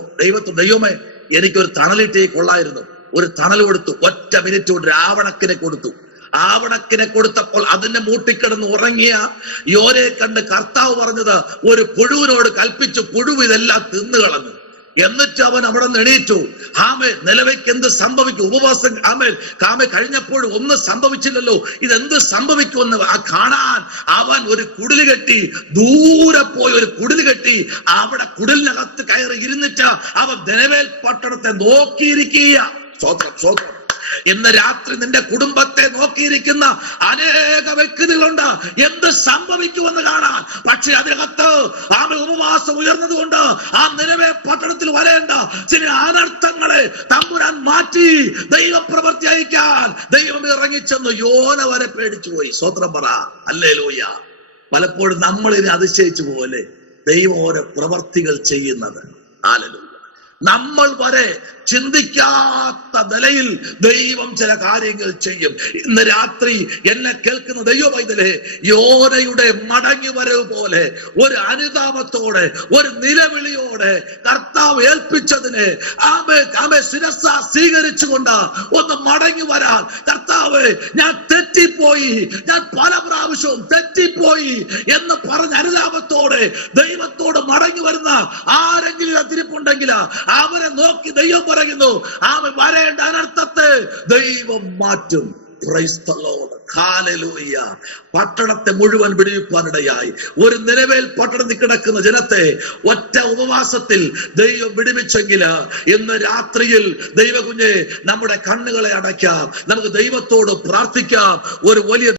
ദൈവമേ, എനിക്കൊരു തണലിട്ടേ കൊള്ളായിരുന്നു. ഒരു തണൽ കൊടുത്തു. ഒറ്റ മിനിറ്റ് കൊണ്ട് ആവണക്കിനെ കൊടുത്തു. ആവണക്കിനെ കൊടുത്തപ്പോൾ അതിന്റെ മൂട്ടിക്കിടന്ന് ഉറങ്ങിയ യോനയെ കണ്ട് കർത്താവ് പറഞ്ഞത്, ഒരു പുഴുവിനോട് കൽപ്പിച്ചു, പുഴു ഇതെല്ലാം തിന്നു കളഞ്ഞു. എന്നിട്ട് അവൻ അവിടെ നിന്ന് എണീറ്റു. നിലവയ്ക്ക് എന്ത് സംഭവിക്കും? ഉപവാസം കഴിഞ്ഞപ്പോഴും ഒന്നും സംഭവിച്ചില്ലല്ലോ, ഇതെന്ത് സംഭവിക്കുമെന്ന് കാണാൻ അവൻ ഒരു കുടില് കെട്ടി, ദൂരെ പോയി ഒരു കുടില് കെട്ടി അവിടെ കുടിലിനകത്ത് കയറി ഇരുന്നിട്ട് അവൻ നിലവേൽ പട്ടണത്തെ നോക്കിയിരിക്കുക. സ്വതന്ത്രം, സ്വതന്ത്രം. ഇന്ന് രാത്രി നിന്റെ കുടുംബത്തെ നോക്കിയിരിക്കുന്ന അനേക വ്യക്തികളുണ്ട്, എന്ത് സംഭവിക്കുമെന്ന് കാണാൻ. പക്ഷെ അതിനകത്ത് ഉപവാസം ഉയർന്നതുകൊണ്ട് ആ നിലവേ പട്ടണത്തിൽ വരേണ്ട ചില അനർത്ഥങ്ങളെ തമ്പുരാൻ മാറ്റി ദൈവപ്രവൃത്തി അയക്കാൻ ദൈവം ഇറങ്ങിച്ചെന്ന് യോന വരെ പേടിച്ചു പോയി. സ്വതന്ത്രം പറ. ഹല്ലേലൂയ. പലപ്പോഴും നമ്മൾ ഇതിനെ അതിശയിച്ചു പോലെ ദൈവം ഓരോ പ്രവർത്തികൾ ചെയ്യുന്നത്. ഹല്ലേലൂയ. നമ്മൾ വരെ ചിന്തിക്കാത്ത നിലയിൽ ദൈവം ചില കാര്യങ്ങൾ ചെയ്യും. ഇന്ന് രാത്രി എന്നെ കേൾക്കുന്ന ദൈവവൈതലേ, യോനയുടെ മടങ്ങി വരവ് പോലെ ഒരു അനുതാപത്തോടെ, ഒരു നിലവിളിയോടെ കർത്താവ് ഏൽപ്പിച്ചതിനെ ശിരസ്സ സ്വീകരിച്ചുകൊണ്ട് ഒന്ന് മടങ്ങി വരാൻ. കർത്താവ്, ഞാൻ തെറ്റിപ്പോയി, ഞാൻ പല പ്രാവശ്യവും തെറ്റിപ്പോയി എന്ന് പറഞ്ഞ അനുതാപത്തോടെ ദൈവത്തോട് മടങ്ങി വരുന്ന ആരെങ്കിലും അതിരിപ്പുണ്ടെങ്കിൽ അവരെ നോക്കി ദൈവം പറയുന്നു, അവൻ വരേണ്ട അനർത്ഥത്തെ ദൈവം മാറ്റും. Price the Lord. ഹല്ലേലൂയ. പട്ടണത്തെ മുഴുവൻ വിടുവിപ്പാനിടയായി. ഒരു നിലവേൽ പട്ടണത്തിൽ കിടക്കുന്ന ജനത്തെ ഒറ്റ ഉപവാസത്തിൽ ദൈവം വിടുവിച്ചെങ്കിൽ ഇന്ന് രാത്രിയിൽ ദൈവകുഞ്ഞെ നമ്മുടെ കണ്ണുകളെ അടയ്ക്കാം, നമുക്ക് ദൈവത്തോട് പ്രാർത്ഥിക്കാം. ഒരു വലിയ